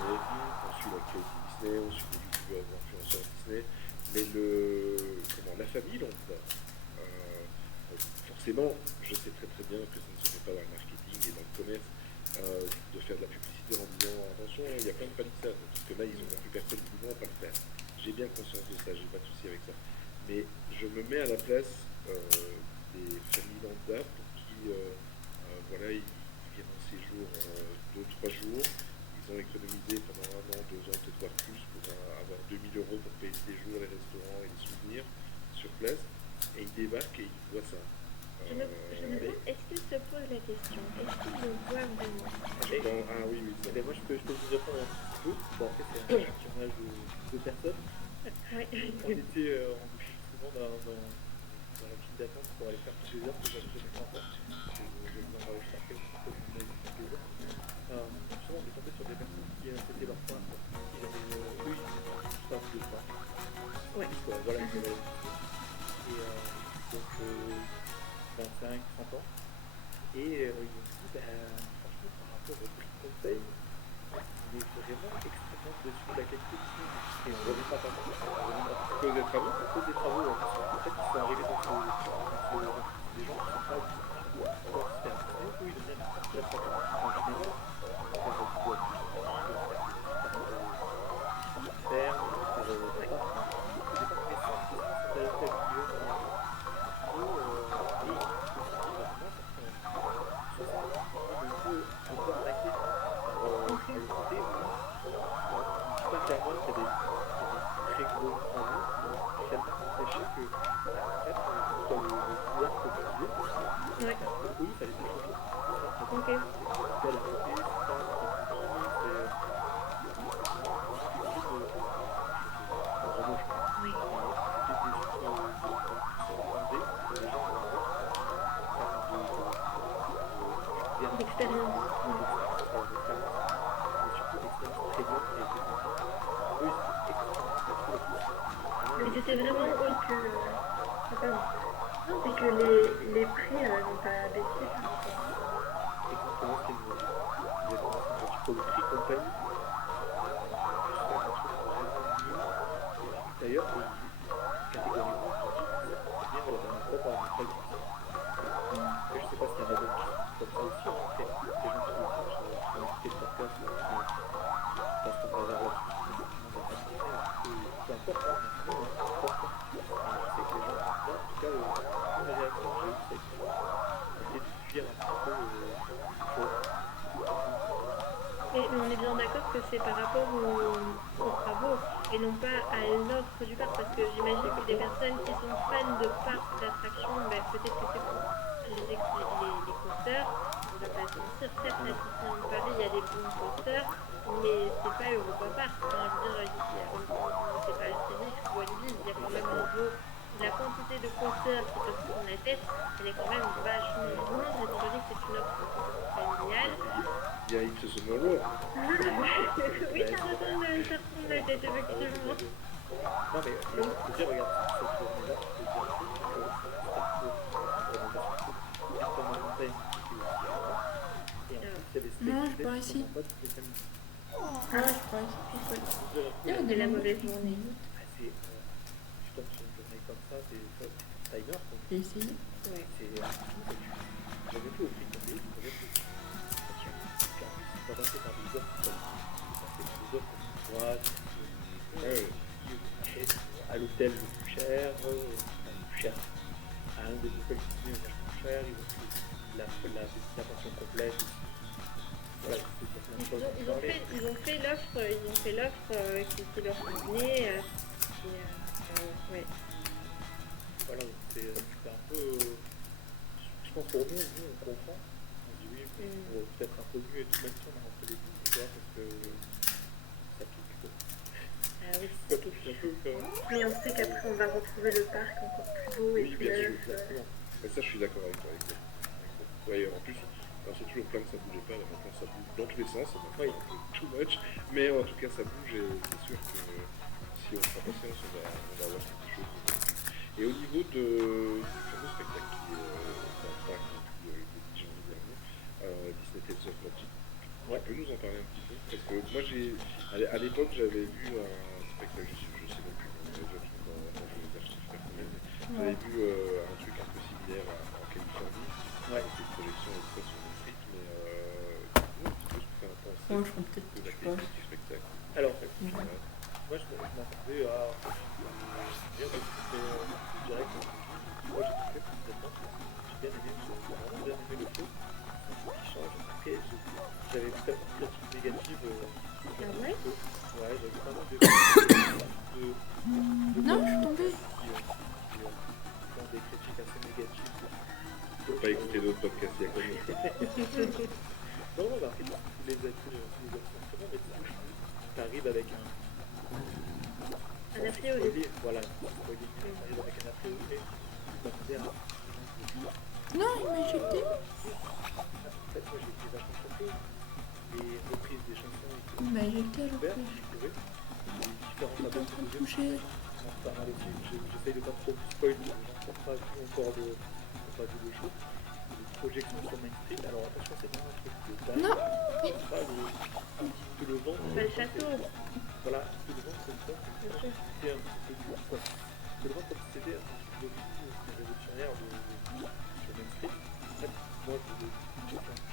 Disney, on suit l'actualité Disney, on suit les youtubeurs, les influenceurs Disney, mais la famille lambda, forcément, je sais très très bien que ça ne se fait pas dans le marketing et dans le commerce de faire de la publicité en disant attention, il y a plein de palissades, parce que là ils n'ont plus personne qui ne vont pas le faire. J'ai bien conscience de ça, j'ai pas de souci avec ça. Mais je me mets à la place des familles lambda pour qui voilà, ils viennent en séjour 2-3 jours, ils ont économisé pendant 1 an, 2 ans, peut-être voire plus pour avoir 2000 € pour payer le séjour, les restaurants et les souvenirs sur place, et ils débarquent et ils voient ça. Je me demande, est-ce qu'ils se posent la question? Est-ce qu'ils le voient vraiment? Ah oui, ça. Mais moi je peux vous répondre un petit peu. Bon, après c'est un tournage de personnes. Ouais. On était souvent dans la file d'attente pour aller faire toutes les heures que j'avais jamais fait encore. Je vous en parle juste après, parce que vous m'avez fait plaisir. Souvent on est tombé sur des personnes qui c'était leur première fois. Ils avaient eux, ils étaient tous de fois. Ouais. Voilà, ils avaient et donc 25, 30 ans. Et ils ont dit, franchement, par rapport au prix qu'on paye, on est vraiment extrêmement dessus de la qualité du film. Et on ne reviendra pas par contre. À cause des travaux. À cause des travaux, ouais, parce qu'en fait, ils sont arrivés dans ce des gens qui sont pas du tout encore faire Disney. Eux, ils ont bien une petite attraction en général. Faire du bois de nuit, faire des fermes, des parcs. Au départ, mais sans s'intéresser à l'univers de l'enfant. Et ils se sont dit, moi, ça fait 70 ans que je me fais arnaquer par le côté où il se passe à moi qu'il y a des très gros travaux qui vont finalement empêcher que en fait, dans le couloir que tu disais, Ouais. eux, il fallait des choses. Ok. C'est à la côté, c'est pas Oui. D'expérience. Mais c'était vraiment autre que... Pardon. Non, c'est que les prix n'ont pas baissé par rapport. Exactement ce qu'ils nous ont dit. Pour le prix compagnie, c'est un truc vraiment nul. Et d'ailleurs, catégoriquement, je dis, c'est bien la dernière fois par un prix. Je sais pas s'il y en a d'autres qui sont comme ça aussi. En fait, les gens qui ont écouté le podcast, parce qu'on va avoir peu importe, hein, mais sinon, important. Et je sais que les gens, là, en tout cas, la réaction que j'ai eue, c'est essayer de fuir un petit peu Et on est bien d'accord que c'est par rapport aux travaux et non pas à l'offre du parc, parce que j'imagine que des personnes qui sont fans de parcs d'attractions, peut-être que c'est pour les coasters. On va pas se mentir, certes, à Disneyland Paris, il y a des bons coasters, mais c'est pas Europa Park. Enfin, je veux dire, c'est pas Astérix ou Walibi, il y a quand même un niveau. La quantité de coasters qui peuvent se prendre la tête, elle est quand même vachement moindre, étant donné que c'est une offre familiale. Il y a It's a Small World. Oui, ça retourne la tête, effectivement. Non, mais je veux dire, regarde, cette journée-là, je peux dire un truc, c'est que Star Tours, Montagne, qui est aussi sympa. Et en plus, il y avait Non, je pars ici. pas toutes les familles. Ah, je crois ici. Il y a De la mauvaise journée. Tu tombes sur une journée comme ça, c'est timer. J'ai essayé. Ouais. J'avais tout au prix qu'on paye, j'avais tout. Puis en plus, c'est pas passé par des offres comme des offres comme droite. à l'hôtel le plus cher, à un des hôtels Disney le plus cher, ils ont fait la pension complète. Voilà, il y a plein de choses à parler. Ils ont fait l'offre qui leur convenait. Ouais. Voilà, c'est un peu. Je pense pour nous, on comprend. On se dit oui, on va peut-être un peu mieux et tout, même si on a rentré des bouts, tu vois, parce que ça pique quoi. Ah oui. Ça pique un peu quand même. Mais on sait qu'après on va retrouver le parc encore plus beau et Oui, bien sûr, neuf. exactement. Mais ça, je suis d'accord avec toi. Ouais, en plus, c'est toujours plein que ça bougeait pas, là maintenant ça bouge dans tous les sens, ça va un peu too much, mais en tout cas ça bouge et c'est sûr que si on prend patience, on va avoir quelque chose. Et au niveau du fameux spectacle qui est dans le parc depuis le 10 janvier dernier, Disney Tales of Magic, tu peux nous en parler un petit peu? Parce que moi, à l'époque, j'avais vu un spectacle, je sais même plus, je les archives personnelles, mais j'avais vu un truc un peu similaire en Californie, avec des projections et tout ça sur Netflix, mais dis-nous un petit peu ce que tu en penses Moi, je crois peut-être de la pas. qualité du spectacle. Alors, Ouais. moi je m'attendais à dire direct. Moi j'ai kiffé personnellement. J'ai bien aimé vraiment bien aimé le show. C'est un show qui change. Après, j'avais tellement de critiques négatives. Ah ouais? Ouais, j'avais pas mal de Non, je suis tombée. qui ont des critiques assez négatives. Faut pas écouter d'autres podcasts, il y a quoi mieux. Non, bah, tous les êtres sont très bons, mais tu arrives avec un a priori. Voilà, t'arrives avec un a priori, mais tu t'attendais à Non, il m'a éjecté. En fait, moi j'ai été vachement surpris. Les reprises des chansons étaient Il m'a éjecté alors super, que j'ai trouvé. Les différents j'étais en tableaux train de de toucher. pas mal aussi. J'essaye de pas trop spoil, les gens n'ont pas vu encore pas vu le show. Les projections sur Main Street, alors attention, c'est pas un truc de dingue. Non. Pas tout le vent. Pas le château. Voilà, tout le vent, c'est ça. C'est un petit peu dur, quoi. Tout le vent, comme c'était un truc de révolutionnaire sur Main Street. En fait, moi, je voulais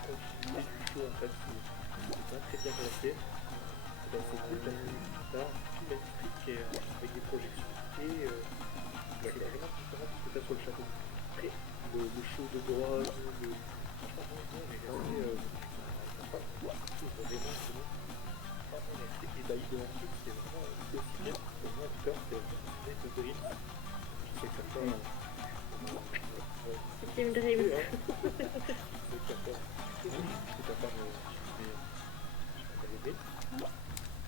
continuer du show, en fait, c'est pas très bien placé. C'est cool parce que t'as tout Main Street qui est avec des projections et c'est vraiment différent de ce que t'as sur le château. Après, le show de Grosse, franchement, on est resté on est resté ébahi de l'intrigue, c'est vraiment aussi bien. Pour moi, en tout cas, c'est vraiment de Dream. Je sais que ça C'est une dream.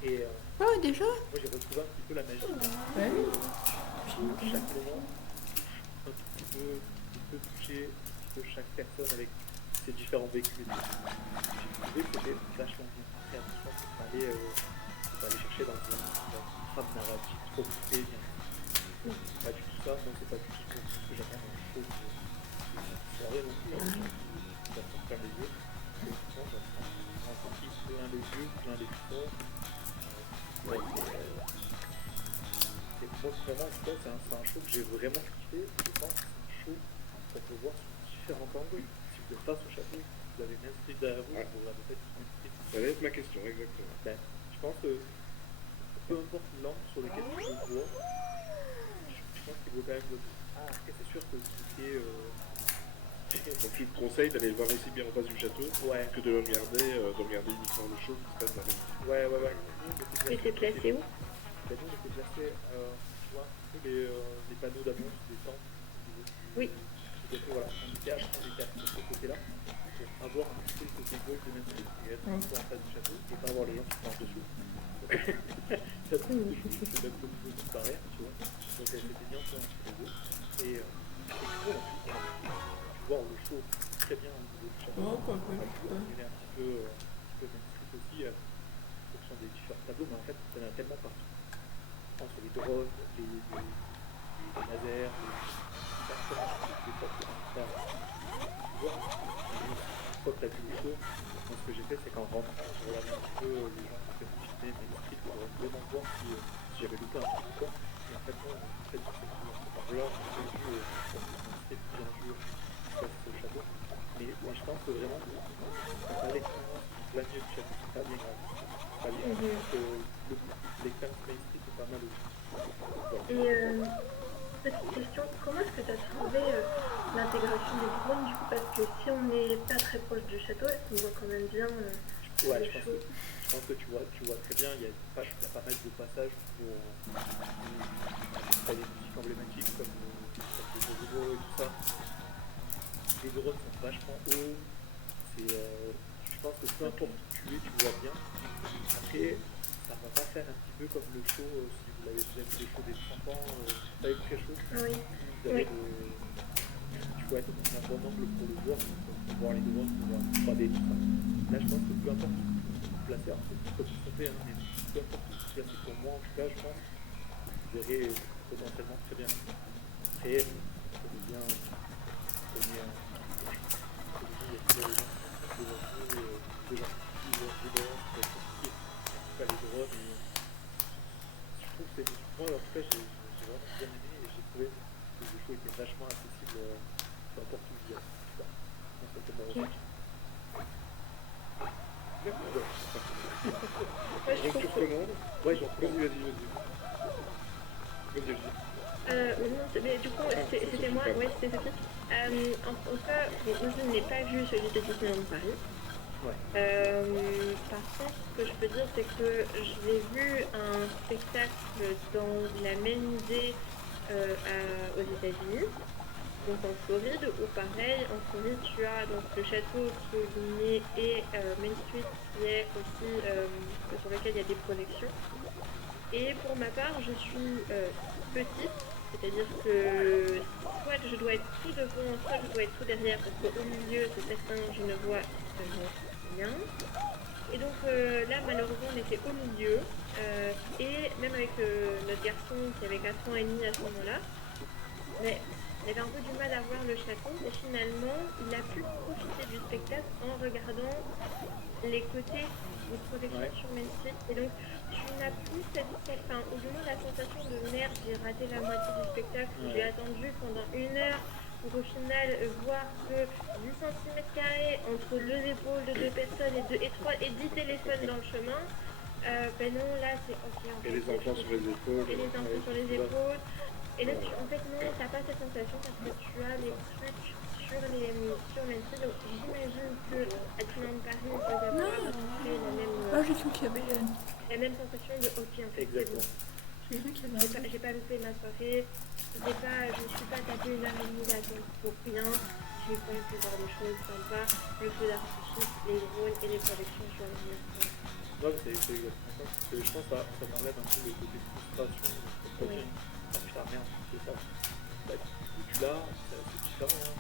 Et Oh, déjà. moi j'ai retrouvé un petit peu la magie. Ouais. Chaque moment, un petit peu toucher un petit peu chaque personne avec ses différents vécus. J'ai trouvé que c'était vachement bien. Après, attention, faut pas aller chercher dans une trame narrative trop poussée. C'est pas du tout ça. Moi, c'est pas du tout ce que j'aime bien dans les choses de soirée non plus. Ça me plein les yeux. Et pourtant, ça me prend plein les yeux, plein les sons. Ouais, et moi, vraiment, en tout cas, c'est un show que j'ai vraiment kiffé. Je pense que c'est un show qu'on peut voir sur différents angles. Si vous n'êtes pas au château, vous avez Main Street derrière vous, vous regardez peut-être Main Street. Ça va être ma question, exactement. Ben, je pense que peu importe l'angle sur lequel tu le vois, je pense qu'il vaut quand même le coup. Après, c'est sûr que tout ce qui est. Donc tu te conseilles d'aller le voir aussi bien en face du château que de regarder uniquement le show qui se passe dans la ville. Ouais. Et c'est placé où? Ben, nous, on était placé, tu vois, les panneaux d'annonce des temps. Oui. Voilà, on était à ce côté-là pour avoir un petit peu le côté gauche de Main Street et être un peu en face du château et pas avoir les gens qui partent dessus. Ça c'est d'un peu niveau qui paraît, tu vois. Donc elle s'était bien entre les deux. Et cool en plus, tu vois, le show très bien au niveau du château. Oh, pas On est un petit peu Main Street aussi en fonction des différents tableaux, mais en fait, il y en a tellement partout. Entre les drones, les lasers, les portes, tu vois, une fois que tu as vu le show, moi ce que j'ai fait c'est qu'en rentrant, je regardais un petit peu les gens qui étaient filmés Main Street pour vraiment voir si j'avais loupé un truc ou quoi. Et en fait non, en fait c'est par là, j'ai vu Main Street bien vu face au château. Mais je pense que vraiment, t'as pas l'expérience du plein milieu du château, c'est pas bien grave. C'est pas bien, parce que le l'expérience Main Street est pas mal aussi. Voilà. Et petite question, comment est-ce que tu as trouvé l'intégration des drones du coup? Parce que si on n'est pas très proche du château, est-ce qu'on voit quand même bien Ouais, les je choses? pense que tu vois très bien, il y a pas mal de passages où t'as des musiques emblématiques comme les Bobo et tout ça. Les drones sont vachement hauts. Je pense que peu importe où tu es, tu vois bien. Après, ça va pas faire un petit peu comme le show, si vous l'avez déjà vu, les shows des 30 ans, vous savez très chaud. Oui. Vous avez tu vois, être dans un bon angle pour le voir, pour voir les drones, pour voir 3D, tout ça. Là, je pense que peu importe où vous vous placez, alors c'est comme ils sont faits, hein, mais peu importe où vous vous placez, pour moi en tout cas, je pense que vous verrez potentiellement très bien. Après, ça devient, comme il y a des gens qui sont des gens qui suivent des drones, c'est compliqué. Pas les drones, et je trouve que c'est, moi en tout cas, j'ai vraiment bien aimé et j'ai trouvé que le show était vachement accessible, peu importe où il y a. Moi, ça fait mon ressenti. Moi, je trouve que... Ouais, j'en Vas-y. mais du coup, c'était moi, ouais, c'était Sophie. En fait, bon, moi je n'ai pas vu celui de Disneyland Paris. Ouais. Par contre, ce que je peux dire, c'est que j'ai vu un spectacle dans la même idée aux États-Unis, donc en Floride, où pareil, en Floride, tu as donc le château qui est ligné et Main Street qui est aussi sur lequel il y a des projections. Et pour ma part, je suis petite, c'est-à-dire que soit je dois être tout devant, soit je dois être tout derrière, parce qu'au milieu, c'est certain, je ne vois rien. Et donc là, malheureusement, on était au milieu, et même avec notre garçon qui avait 4 ans et demi à ce moment-là, mais il avait un peu du mal à voir le château, et finalement, il a pu profiter du spectacle en regardant les côtés des projections sur Main Street. Et donc, tu n'as plus cette, enfin, ou du moins la sensation de merde, j'ai raté la moitié du spectacle, j'ai attendu pendant 1 heure pour au final voir que 10 cm² entre deux épaules de 2 personnes et 10 téléphones dans le chemin. Ben non, là c'est ok. En fait, Et les enfants sur les épaules. Et les enfants sur les épaules. Et là, en fait, non, t'as pas cette sensation parce que tu as les trucs sur Main Street. Donc, j'imagine que à Disneyland Paris, on peut avoir la même, j'ai cru qu'il y avait la même sensation de ok, en fait, c'est bon. J'ai cru qu'il y avait J'ai pas loupé ma soirée. Je me suis pas tapé 1 heure et demie d'attente pour rien. J'ai quand même pu voir des choses sympas, le feu d'artifice, les drones et les projections sur les murs. Non, c'est exactement ça. Parce que je pense que ça m'enlève un peu le côté frustration. Oui. Ah putain, merde, c'est ça. Bah, où tu l'as, c'est différent. Hein.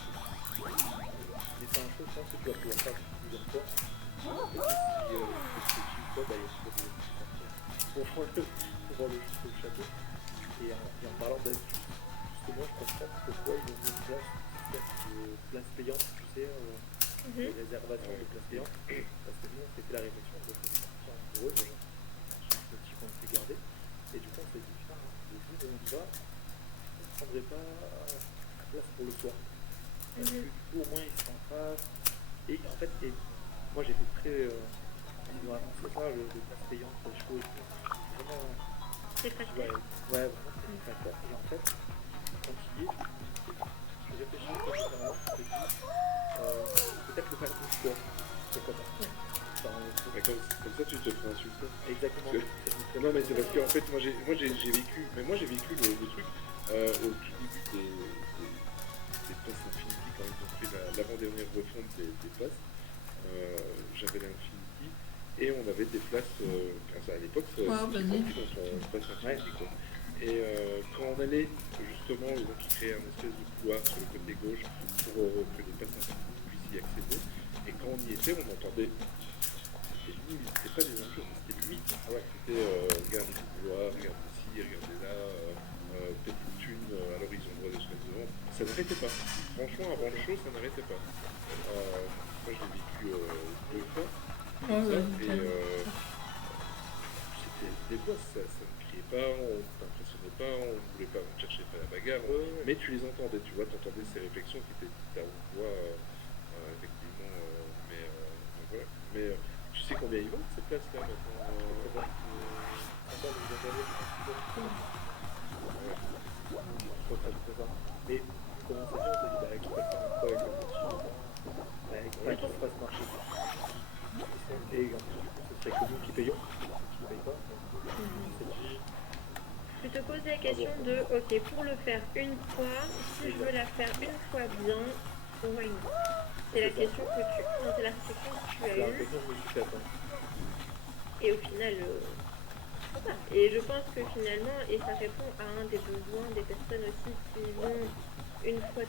Mais c'est un show, je pense que tu vas pouvoir faire plusieurs fois. Et puis, si une fois, bah, il y a toujours des pour voir le château. Et en parlant d'astuces, justement, je comprends pourquoi ils ont mis en place un système de place payante, tu sais, de réservation de place payante. Parce que nous, on s'est fait la réflexion, donc on est parti en gros, j'ai un petit qu'on s'est gardé. Et du coup, on s'est dit, putain, le jour où on y va, on ne prendrait pas place pour le soir. Parce que du coup, au moins, ils sont en face. Et en fait, moi, j'ai fait très ignoramment, c'est ça, le place payante, le show et tout. Vraiment. C'est facile. Ouais, vraiment, c'est une facteur. Et en fait, quand tu y es, je réfléchis un peu différemment, je te dis, peut-être le faire une fois, pourquoi pas. Comme ça, tu te fais insulter. Exactement. Non, mais c'est parce qu'en fait, moi j'ai vécu le truc au tout début des places Infinity, quand ils ont fait l'avant-dernière refonte des places. J'avais l'Infinity et on avait des places, à l'époque, dans son place Infinity, quoi. Et quand on allait justement, donc ils créaient un espèce de couloir sur le côté gauche pour que les places Infinity puissent y accéder. Et quand on y était, on entendait. C'était pas des injures, c'était limite. C'était regardez ce couloir, regardez ci, regardez là, petite thune, alors ils ont le droit de se mettre devant. Ça n'arrêtait pas. Franchement, avant le show, ça n'arrêtait pas. Moi, je l'ai vécu 2 fois. Et c'était des fois, ça ne criait pas, on ne t'impressionnait pas, on ne voulait pas, on ne cherchait pas la bagarre. Mais tu les entendais, tu vois, t'entendais ces réflexions qui étaient dites à haute voix, effectivement. Mais voilà. Mais tu sais combien ils vendent ces places-là maintenant? ça, le dernier, je crois que ça. Mais comment ça vient, on se dit, bah, qui passe une fois avec le petit, bah, pas qu'il se fasse marcher. Et en plus, du coup, ce serait que nous qui payons, qui ne payent pas. Donc, on s'est dit, Tu te poses la question de, ok, pour le faire une fois, si je veux la faire une fois bien, why not? C'est la question que tu... Non, c'est la réflexion que tu as la eue. réflexion, je me suis faite. Et au final, voilà. Et je pense que finalement, et ça répond à un des besoins des personnes aussi qui vont une fois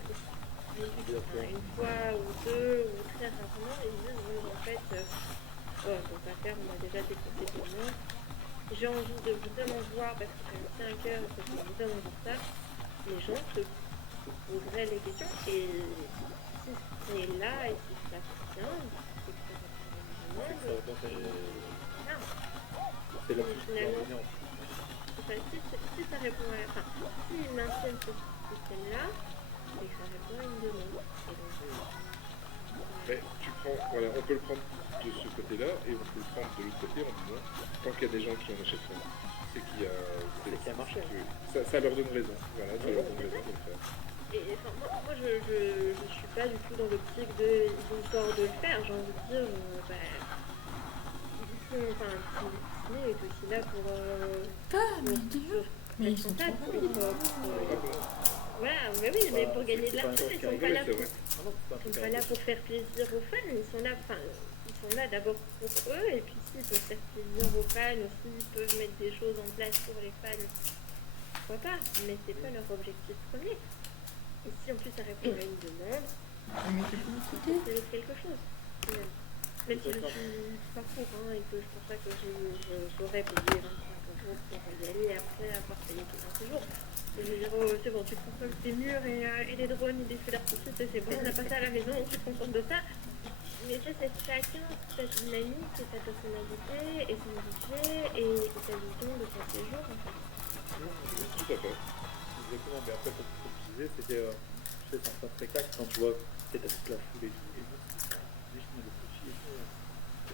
une fois ou deux ou très rarement, ils disent bon, en fait, oh, on va faire, on a déjà dépensé pour moi. J'ai envie de vraiment voir parce que ça me tient à cœur et que je veux vraiment voir ça. Les gens se poseraient les questions et si c'est là et si ça tient, c'est que ça répond à une demande. C'est la plus Finalement, gagnante. enfin, si ça répond à... Enfin, s'ils maintiennent ce système-là, c'est que ça répond à une demande. Et donc, Mais tu prends, voilà, on peut le prendre de ce côté-là et on peut le prendre de l'autre côté en disant tant qu'il y a des gens qui en achèteront, c'est qu'il y a, C'est qu'il y a un marché. Ça leur donne raison. Voilà, ça leur donne raison de le faire. et enfin, moi je suis pas du tout dans l'optique de ils ont tort de le faire. J'ai envie de dire, Disney est aussi là pour... Mais ils sont trop Voilà, mais oui, mais pour gagner de l'argent, ils sont pas là c'est pour... vrai. Non, Ils sont pas là pour faire plaisir aux fans, ils sont là, d'abord pour eux, et puis s'ils peuvent faire plaisir aux fans, ou s'ils peuvent mettre des choses en place pour les fans, pourquoi pas, mais c'est pas leur objectif premier. Et si en plus ça répond à une demande, c'est quelque chose. Même si je suis pas pour, et que je pense pas que j'aurais payé 25 € pour y aller et après avoir payé tout un séjour. Je veux dire, oh, c'est bon, tu te contentes des murs et des drones et des feux d'artifice, c'est bon, on a pas ça à la maison, tu te contentes de ça. Mais ça, c'est chacun sa dynamique et sa personnalité et son budget et sa vision de son séjour, en fait. Tout à fait. Exactement, mais après, comme tu disais, c'était c'est un spectacle quand tu vois peut-être à toute la foule et tout, et nous, c'est juste le petit et tout,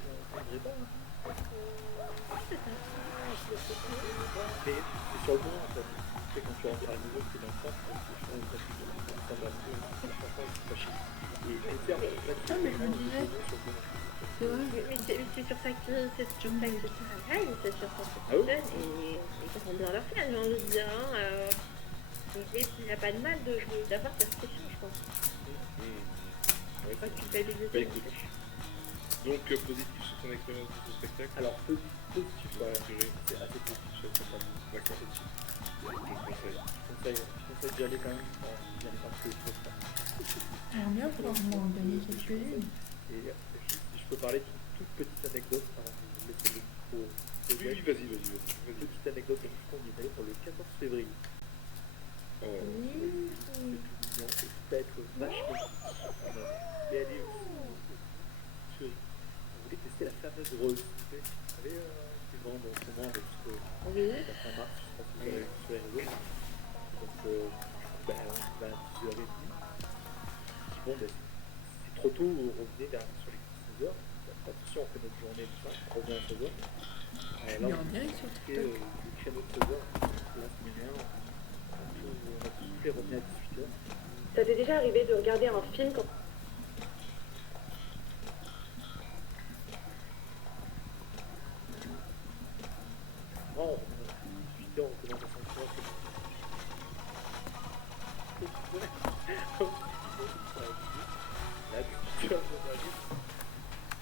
on dirait pas. Mais sur le moment, en fait, tu sais, quand tu rentres à la maison, tu es dans le centre, tu changes de façon, ça va mieux, c'est pas chier. Et c'est en fait, là, mais je me disais. C'est vrai. Mais c'est sur ça que c'est sur ça que je travaille, c'est sur ça que je donne et ils vont bien leur faire, j'ai envie de dire. Et il n'y a pas de mal d'avoir cette réflexion, je pense. Pas de culpabilité. Bah écoute, donc positif sur ton expérience de ce spectacle. alors, positif, ouais, c'est assez positif, je sais pas. D'accord. Je conseille d'y aller quand même, d'y aller parce que je fais ça. J'aimerais bien pouvoir m'en gagner quelques-unes. Et juste, si je peux parler d'une toute petite anecdote avant de laisser le micro au Oui, vas-y. petite anecdote de Moscou, on y est allé pour le 14 février. Oh. C'est tout mignon, c'est peut-être vachement. On est allé aussi on voulait tester la fameuse rose. Vous savez, qui vendent en ce moment avec la fin mars, je sais pas si vous avez vu sur les réseaux. Donc, on va à 10h30. Bon, c'est trop tôt, revenez sur les 16h. Attention, on fait notre journée, tout ça, on revient à 16h. Je Là, suis en direct sur fait TikTok. le créneau de 16h, la semaine, on a tout fait revenir à 18h. Ça t'est déjà arrivé de regarder un film quand... Non, on revient à 18h, on commence à 5h. Là, 18h, on arrive.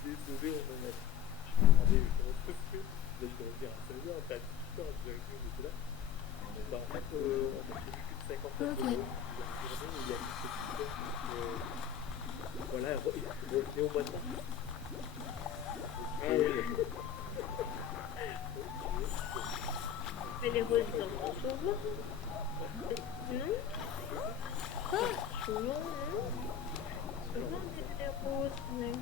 Désolé, on en a. Je me demandais comment ça se fait. Là, je dois revenir à 16h, après à 18h, je vais on était là. Bah, en fait, on a prévu plus de 50 euros. Il y a une journée où il y a une petite heure. Donc, voilà, revenez au mois de mars. Ah oui, d'accord. Mais les roses dans souvent. Non? Souvent, non? Souvent, des roses, mais...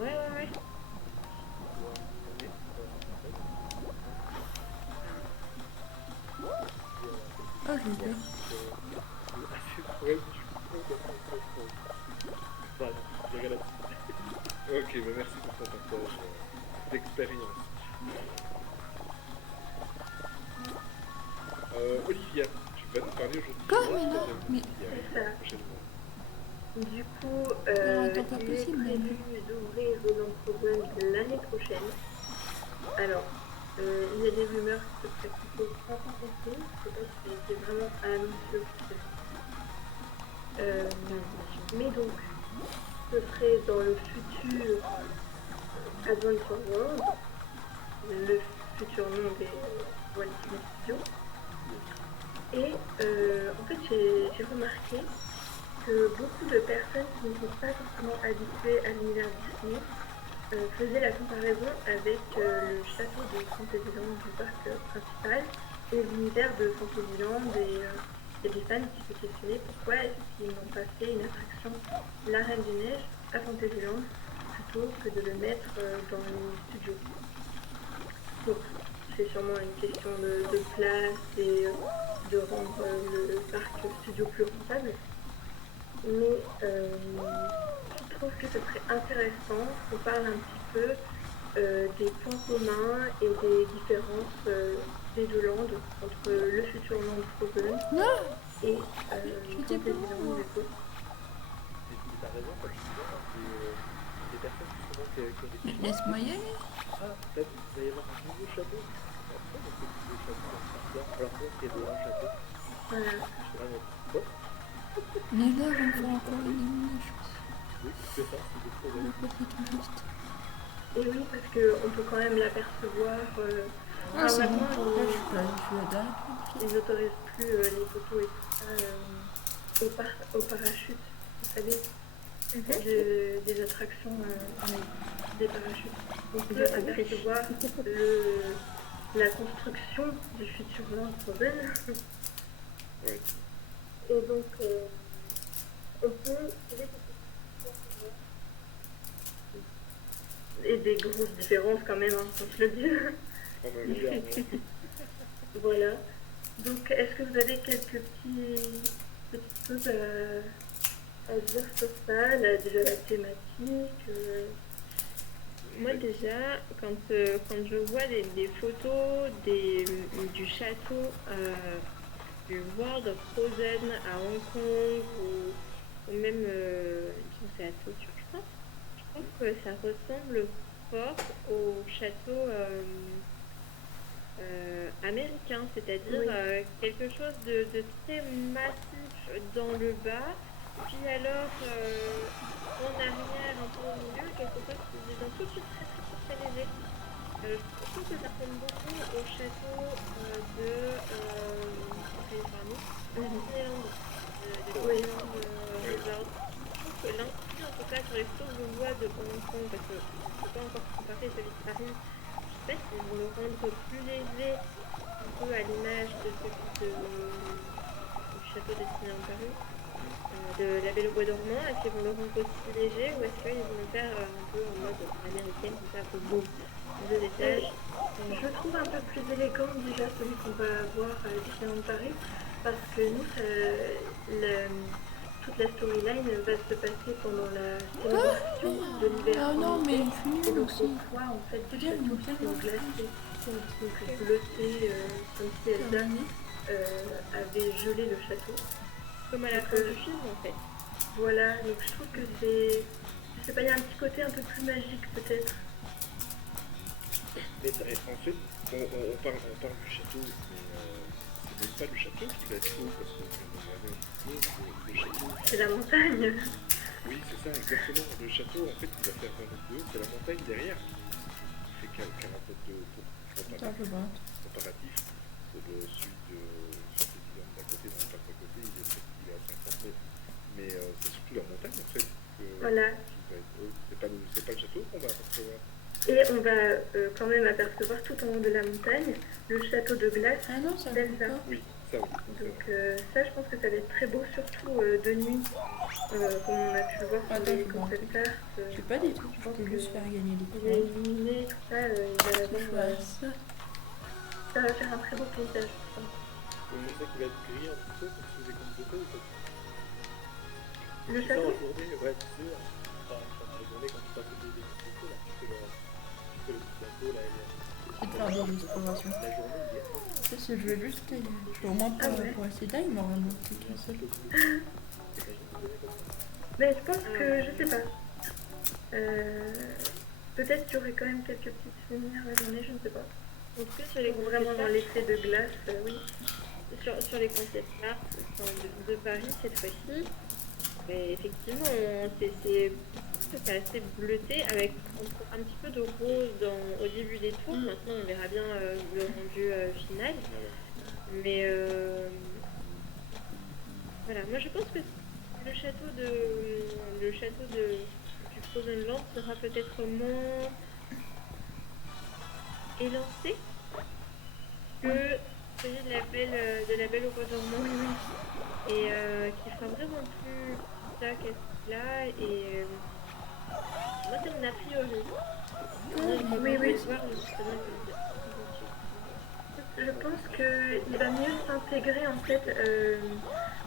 Ouais. Ah, je veux bien. Ok, bah merci pour ton partage d'expérience. Olivia, tu vas nous parler aujourd'hui Quoi, du mais non, troisième mais- qui arrive C'est ça. prochainement. Du coup, Non, attends, pas il est possible, mais- prévu d'ouvrir Roland Frozen l'année prochaine. Alors, il y a des rumeurs qui se feraient plutôt printemps été. Je ne sais pas si c'est vraiment annoncé officiellement. Mais donc, ce serait dans le futur Adventure World, le futur nom des Walt Disney Studios. Et en fait, j'ai remarqué que beaucoup de personnes qui n'étaient pas forcément habituées à l'univers Disney faisaient la comparaison avec le château de Fantasyland du parc principal et l'univers de Fantasyland et il y a des fans qui se questionnaient pourquoi est-ce qu'ils n'ont pas fait une attraction La Reine des Neiges à Fantasyland plutôt que de le mettre dans les studios. Donc c'est sûrement une question de place et de rendre le parc studio plus rentable. Mais je trouve que ce serait intéressant qu'on parle un petit peu des points communs et des différences des deux landes entre le futur land Frozen et Fantasyland du coup. Et t'as raison, comme je disais, des personnes justement qui ont des questions. Laisse-moi y aller. Ah, peut-être qu'il va y avoir un nouveau château. Après, on peut nouveau château alors qu'il y avait un château. Voilà. Je sais pas, mais quoi? Mais là, on fait encore une chose. Oui, c'est ça, c'est des problèmes. Le petit tout juste. Et oui, parce qu'on peut quand même l'apercevoir. Ah, c'est bon. maintenant, Là, je suis à date. ils n'autorisent plus les photos et tout ça au parachute, vous savez, des attractions des parachutes. On peut apercevoir la construction du futur land Frozen. Ouais. Et donc, on peut trouver et des grosses différences quand même, hein, faut se le dire. Quand même, clairement. Voilà. Donc, est-ce que vous avez quelques petites choses à dire sur ça, déjà la thématique Moi déjà, quand je vois des photos du château du World of Frozen à Hong Kong ou même c'est à Tokyo, je trouve que ça ressemble fort au château américain, c'est-à-dire Oui. quelque chose de très massif dans le bas, puis alors en arrière, un peu au milieu, quelque chose qui devient tout de suite très léger. Je trouve que ça ressemble beaucoup au château de Disneyland, Disneyland Resort. Je trouve que l'institut, en tout cas sur les photos que je vois de Hong Kong, parce que je ne peux pas encore comparer celui de Paris, je sais qu'ils vont le rendre plus léger, un peu à l'image de celui du château de Disneyland Paris, de La Belle au Bois dormant. Est-ce qu'ils vont le rendre aussi léger ou est-ce qu'ils vont le faire un peu en mode américaine, comme ça, un peu beau, 2 étages? Je trouve un peu plus élégant déjà celui qu'on va voir à Disneyland Paris parce que nous, toute la storyline va se passer pendant la célébration de l'hiver. Ah non, mais Et fini donc aussi. les toits en fait du Bien, château bien, sont bien. glacés, donc bleutés, comme si Elsa avait gelé le château. Comme à la fin du film, en fait. Voilà, donc je trouve que c'est, je sais pas, il y a un petit côté un peu plus magique peut-être. Mais en fait, on parle du château, mais c'est même pas le château qui va être haut, parce que on avait un petit peu le château. C'est la montagne. Oui, c'est ça, exactement. Le château, en fait, il va faire 20 mètres de haut, c'est la montagne derrière qui fait 40 mètres de haut. Attends, je vois. Comparatif, c'est le sud de Fantasyland d'à côté, dans le parc d'à côté, il est à 50 mètres. Mais c'est surtout la montagne, en fait, Voilà. qui va être haut. C'est pas le château qu'on va apercevoir. Et on va quand même apercevoir tout en haut de la montagne le château de glace Ah non, ça va d'Elsa. pas. Oui, ça oui. Donc ça, je pense que ça va être très beau, surtout de nuit, comme on a pu le voir sur Attends, les je vois. concept art. Je fais pas des trucs, je peux juste faire gagner des Il est points. illuminé, tout ça, il va Je avoir, fais ça. ça va faire un très beau paysage, je pense. Donc, je sais qu'il va être gris un petit peu, comme si vous avez comme côté ou pas? Le C'est ça château, en journée, ouais, tu sais, enfin, en journée, quand tu passes des photos, là, tu fais le petit bateau, là, et faire de l'exploration. La journée, il y est. Ça, c'est je vais juste essayer. Je vais au moins pour essayer d'aller, il m'aura montré qu'un seul. Mais je pense que, je sais pas. Peut-être qu'il y aurait quand même quelques petites lumières la journée, je ne sais pas. En tout cas, sur les Vraiment dans l'effet de glace, oui. sur les concept art de Paris cette fois-ci, mais effectivement, c'est assez bleuté avec un petit peu de rose au début des tours. Maintenant, on verra bien le rendu final. Mais voilà, moi je pense que le château du Frozen Land sera peut-être moins élancé que celui de la Belle au bois dormant, et qui fera vraiment plus ça qu'est-ce et moi c'est mon a priori. Oui. Voir, Je pense qu'il va mieux s'intégrer en fait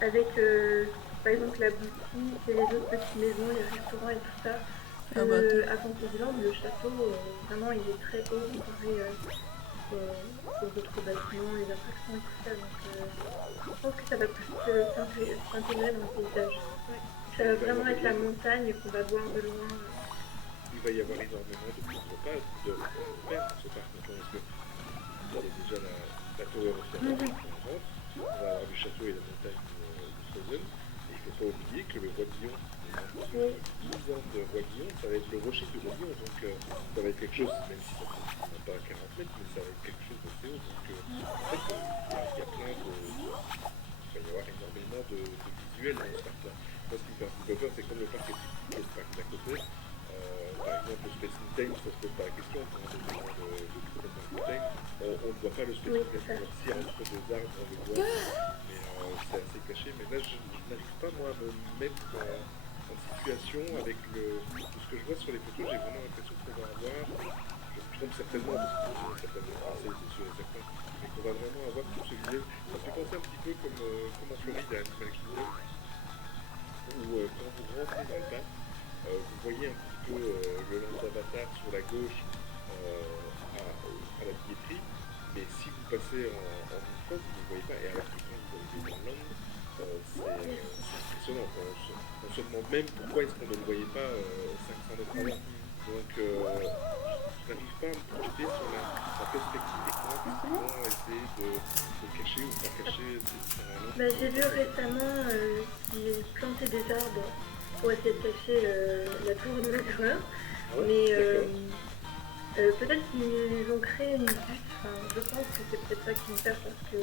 avec par exemple la boutique et les autres petites maisons, les restaurants et tout ça. À Fantasyland, le château, vraiment il est très haut comparé aux autres bâtiments, les attractions et tout ça. Donc je pense que ça va plus s'intégrer dans le paysage. Ça va vraiment être la montagne qu'on va voir de loin. Il va y avoir énormément de faire ce parc, parce que il y a déjà la tour océanique qui rentre, on va avoir le château et la montagne de Frozen, et il ne faut pas oublier que le roi Lion, les 10 ans de roi Lion, ça va être le rocher du roi Lion, donc ça va être quelque chose, même si ça ne pas à 40 mètres, mais ça va être quelque chose d'assez haut, donc en fait, il y a plein de... Il va y avoir énormément de visuels dans ce parc-là. Moi, ce qui me fait un petit peu peur, c'est comme le parc est petit, le parc d'à côté, par exemple, le Space Mountain, ça se pose pas la question, quand on est dans le Space Mountain, on ne voit pas le Space Mountain, si entre deux arbres, on le voit, mais c'est assez caché. Mais là, je n'arrive pas, moi, à me mettre en situation avec ce que je vois sur les photos, j'ai vraiment l'impression qu'on va avoir, je me trompe certainement, parce que c'est sûr et certain, mais qu'on va vraiment avoir tout ce visuel. Ça me fait penser un petit peu comme en Floride à Animal Kingdom, où quand vous rentrez dans le parc, vous voyez un petit peu le land d'Avatar sur la gauche à la billetterie, mais si vous passez en une fois, vous ne le voyez pas, et alors que quand vous arrivez dans le land, c'est impressionnant. On se demande même pourquoi est-ce qu'on ne le voyait pas 500 mètres avant. Donc je n'arrive pas à me projeter sur la perspective et comment ils vont essayer de cacher ou pas cacher ces différents. J'ai vu récemment qu'ils plantaient des arbres pour essayer de cacher la tour de la terreur. Mais peut-être qu'ils ont créé une butte. Enfin, je pense que c'est peut-être ça qui me perd parce que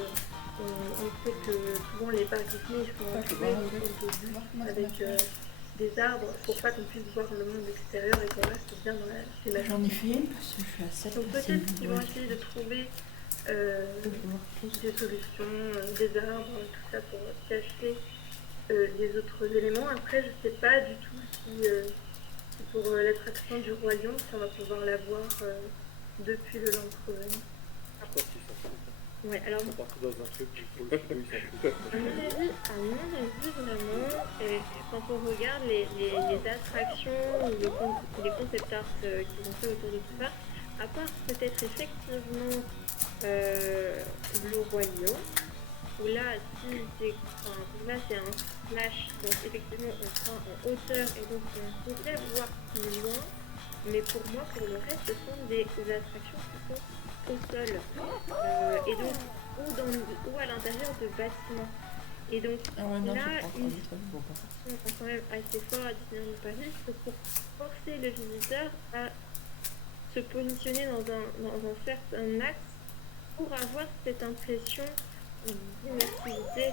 on sait que souvent les parcs Disney ils font entourer autour de buttes avec des arbres pour pas qu'on puisse voir le monde extérieur et qu'on reste bien dans la thématique. J'en ai fait une parce que je suis à 7. Donc peut-être qu'ils vont essayer de trouver des solutions, des arbres, tout ça pour cacher les autres éléments. Après, je sais pas du tout si pour l'attraction du Roi Lion, si on va pouvoir la voir depuis le Land Frozen. Je pense qu'ils s'en foutent. Ouais, alors Ils sont partis dans un truc pour le coup, ils s'en foutent. à mon avis, vraiment, quand on regarde les attractions ou les concept art qui sont faits autour de tout ça, à part peut-être effectivement le Roi Lion, où là, c'est un flash, donc effectivement on sera en hauteur et donc on pourrait voir plus loin, mais pour moi, pour le reste, ce sont des attractions qui sont au sol, et donc ou à l'intérieur de bâtiments. Et donc là, ils sont quand même assez forts à Disneyland Paris pour forcer le visiteur à se positionner dans un certain axe pour avoir cette impression d'immersivité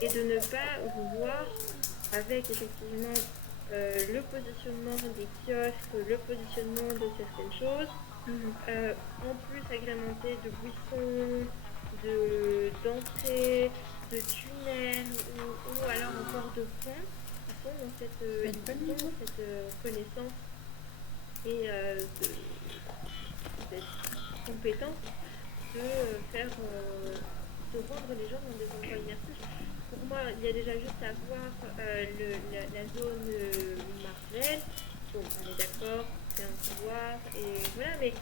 et de ne pas voir avec effectivement le positionnement des kiosques, le positionnement de certaines choses, en plus agrémenté de buissons, d'entrées, de tunnels ou alors encore de ponts qui sont dans cette connaissance et cette compétence de faire de rendre les gens dans des endroits immersifs. Pour moi, il y a déjà juste à voir la zone Marvel. Bon, on est d'accord, c'est un pouvoir et voilà, mais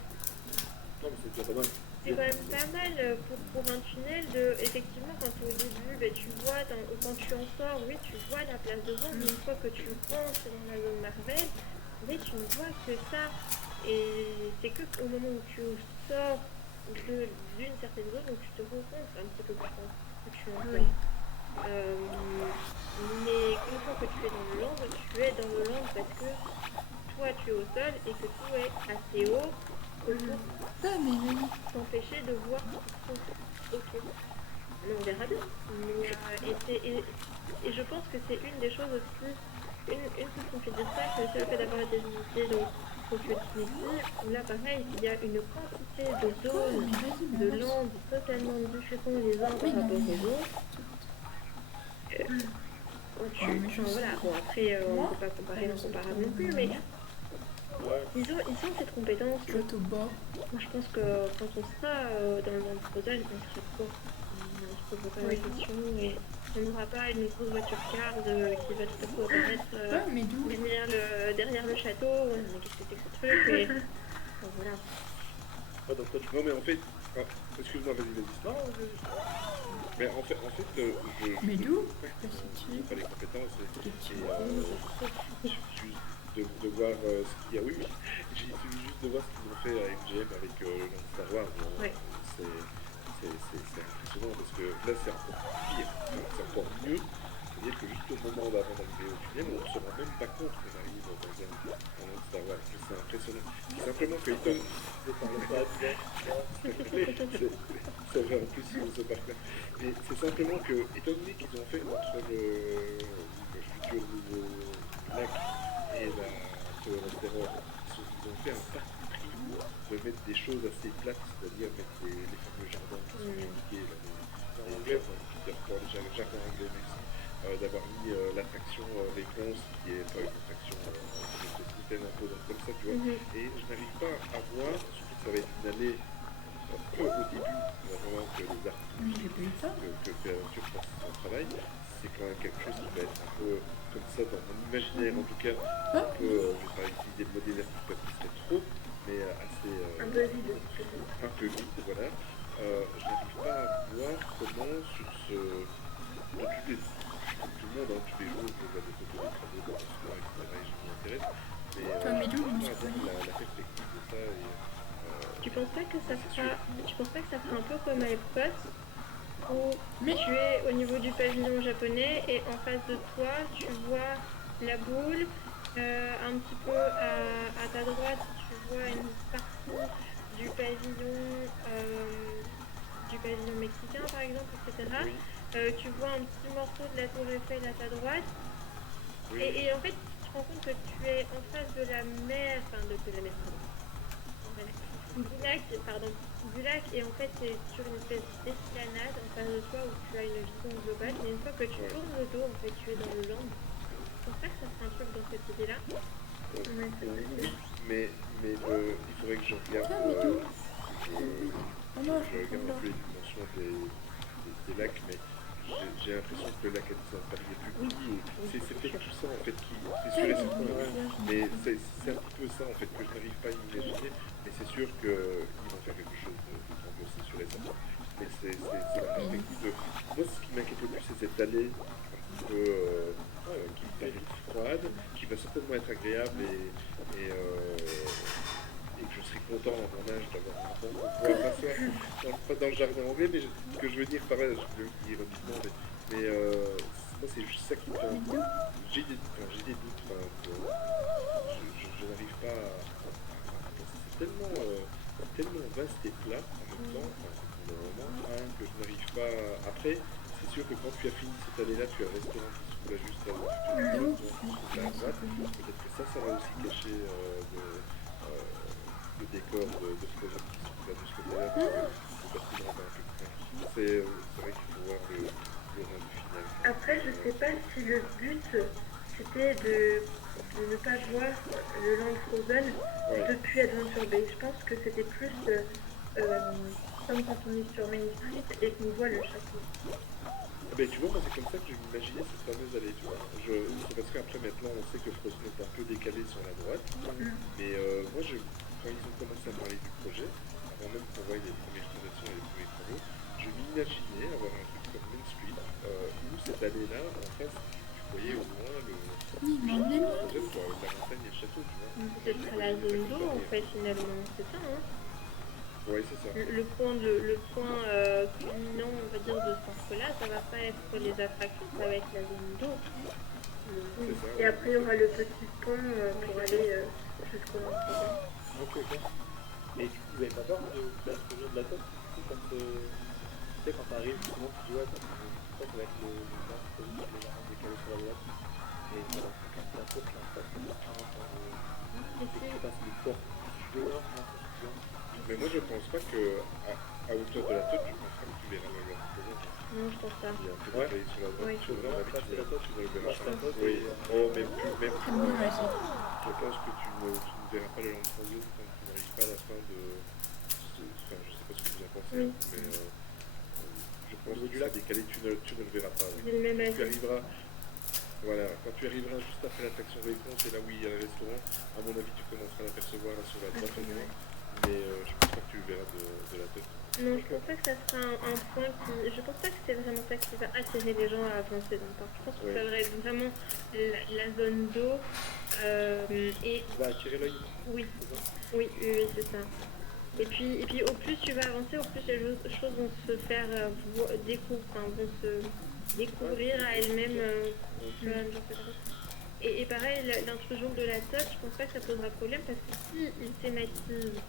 Non, mais c'est déjà pas mal. c'est quand même pas mal pour un tunnel effectivement quand tu es au début, tu vois, quand tu en sors, oui, tu vois la place de vente, mais une fois que tu rentres dans la zone Marvel, mais tu ne vois que ça. Et c'est que au moment où tu sors d'une certaine zone où tu te rends compte un petit peu plus que tu en sors. Mais une fois que tu es dans le land, tu es dans le land parce que toi tu es au sol et que tout est assez haut pour t'empêcher de voir tout autour. Mais on verra bien. Et je pense que c'est une des choses aussi, une chose qui me fait dire ça, c'est le fait d'avoir été visité donc Tokyo Disney, où là pareil, il y a une quantité de zones, de landes totalement différents les uns par rapport aux autres. Voilà, bon après on ne peut pas comparer l'incomparable non plus, mais ils ont cette compétence. Moi je pense que quand on sera dans le monde Frozen, on sera fort. On ne se posera pas la question et on n'aura pas une grosse voiture car qui va tout à coup apparaître derrière le château. Mais qu'est-ce que c'est que ce truc et, voilà. Non mais en fait, excuse-moi, vas-y. Non, mais en fait, Mais d'où pas les compétences et juste de voir ce qu'il y a. Oui, il suffit juste de voir ce qu'ils ont fait à MGM avec le nom de Star Wars. C'est impressionnant parce que là c'est encore pire, c'est encore mieux. C'est-à-dire que juste au moment d'avant d'arriver au tunnel, on ne se rend même pas compte qu'on arrive dans un nom de Star Wars. C'est impressionnant. C'est simplement que ça va en plus ce parc-là. Mais c'est simplement que, étant donné qu'ils ont fait entre le futur nouveau lac et la tour astéroïde, ils ont fait un parti pris de mettre des choses assez plates, c'est-à-dire mettre les fameux jardins qui sont indiqués, les jardins anglais, merci, d'avoir mis l'attraction Réponse, qui est pas une attraction système imposante comme ça, tu vois. Et je n'arrive pas à voir, surtout que ça va être une année au début, vraiment que les artistes que Aventure fasse son travail, c'est quand même quelque chose qui va être un peu comme ça dans mon imaginaire en tout cas, un peu, je vais pas utiliser le mot divertissement parce que c'est trop, mais assez un peu vide, voilà. Je n'arrive pas à voir comment sur ce comme tout le monde, tous les jours je vois des photos de travaux dans le sport, etc. et je m'y intéresse, mais je n'arrive pas à voir la perspective de ça et tu penses pas que ça fera un peu comme à Epcot où tu es au niveau du pavillon japonais et en face de toi tu vois la boule, un petit peu à ta droite tu vois une partie du pavillon mexicain par exemple, etc. Tu vois un petit morceau de la tour Eiffel à ta droite et en fait tu te rends compte que tu es en face de la mer, du lac et en fait c'est sur une espèce d'esplanade en face de toi où tu as une vision globale, mais une fois que tu tournes le dos en fait tu es dans le land. Je pense pas que ça sera un truc dans cette idée là. Mais il faudrait que je regarde je regarde un peu les dimensions des lacs, mais j'ai l'impression que le lac a disparu plus petit et c'est peut-être tout ça en fait qui c'est sûr et certain, mais c'est un petit peu ça en fait que je n'arrive pas à imaginer, mais c'est sûr qu'ils vont faire quelque chose de grandiose, c'est sûr et certain, mais c'est la perspective de moi ce qui m'inquiète le plus c'est cette allée un peu qui me paraît froide, qui va certainement être agréable et que je serai content à mon âge d'avoir un enfant pour pouvoir m'asseoir pas dans le jardin anglais, mais ce que je veux dire par là, je le dis ironiquement, mais moi c'est juste ça qui me fait j'ai des doutes, je n'arrive pas à penser, c'est tellement vaste et plat en même temps, que je n'arrive pas après, c'est sûr que quand tu as fini cette année-là, tu as un restaurant qui s'ouvre là juste à droite, peut-être que ça va aussi cacher le décor de ce projet qui se trouve là de ce côté-là, parce que le bâtiment va un peu plus loin. C'est vrai qu'il faut voir le rendu final. Après, je sais pas si le but c'était de ne pas voir le Land Frozen depuis Adventure Bay. Je pense que c'était plus comme quand on est sur Main Street et qu'on voit le château. Ben, tu vois, moi c'est comme ça que je m'imaginais cette fameuse allée, tu vois. C'est parce qu'après maintenant on sait que Frozen est un peu décalé sur la droite, mais moi quand ils ont commencé à parler du projet, avant même qu'on voie les premières imaginais avoir un truc comme Main Street où cette allée-là, en face, tu voyais au loin le projet pour la montagne et le château, tu vois. Ce sera la zone d'eau en fait finalement, c'est ça hein. Ouais, c'est ça. Le point culminant, on va dire, de ce parc-là, ça va pas être les attractions, ça va être la zone d'eau. C'est ça. Et après, il y aura le petit pont pour aller jusqu'au lancement. Ok. Et du coup, vous avez pas peur de l'explosion de la tête? Quand tu sais, quand t'arrives, justement, tu dis ouais, ça va être le vent qui est légèrement décalé sur la droite. Et ça va être un tour qui est en face. Et tu passes le port du nord, Mais moi, je pense pas que à hauteur de la tête, je pense pas que tu verras le explosion. Non, je pense pas. Il y a un peu de décalé sur la droite. Oui. Tu verras avec passer la tête, tu ne le verras passer la pas. tête Oui. et Oh, même plus. Même Comme nous, là, c'est- Je pense que tu ne verras pas le Land Transit tant que tu n'arrives pas à la fin de. Enfin, je sais pas ce que vous en pensez, Oui. mais je pense que du lac décalé, tu ne le verras pas. Oui. C'est le même Tu avis. arriveras. Voilà, quand tu arriveras juste après l'attraction Réponse, c'est là où il y a le restaurant. À mon avis, tu commenceras à l'apercevoir là sur la droite au moins. Mais je pense pas que tu le verras de la tête. Non, je pense pas que ça sera un point qui... Je pense pas que c'est vraiment ça qui va attirer les gens à avancer dans le parc. Je pense que ça va être vraiment la zone d'eau et... tu vas attirer l'œil. Oui, C'est ça. oui, c'est ça. Et puis au plus tu vas avancer, au plus les choses vont se faire vont se découvrir à elles-mêmes. Et pareil, l'intrusion de la touch, je pense pas que ça posera problème parce que s'ils thématisent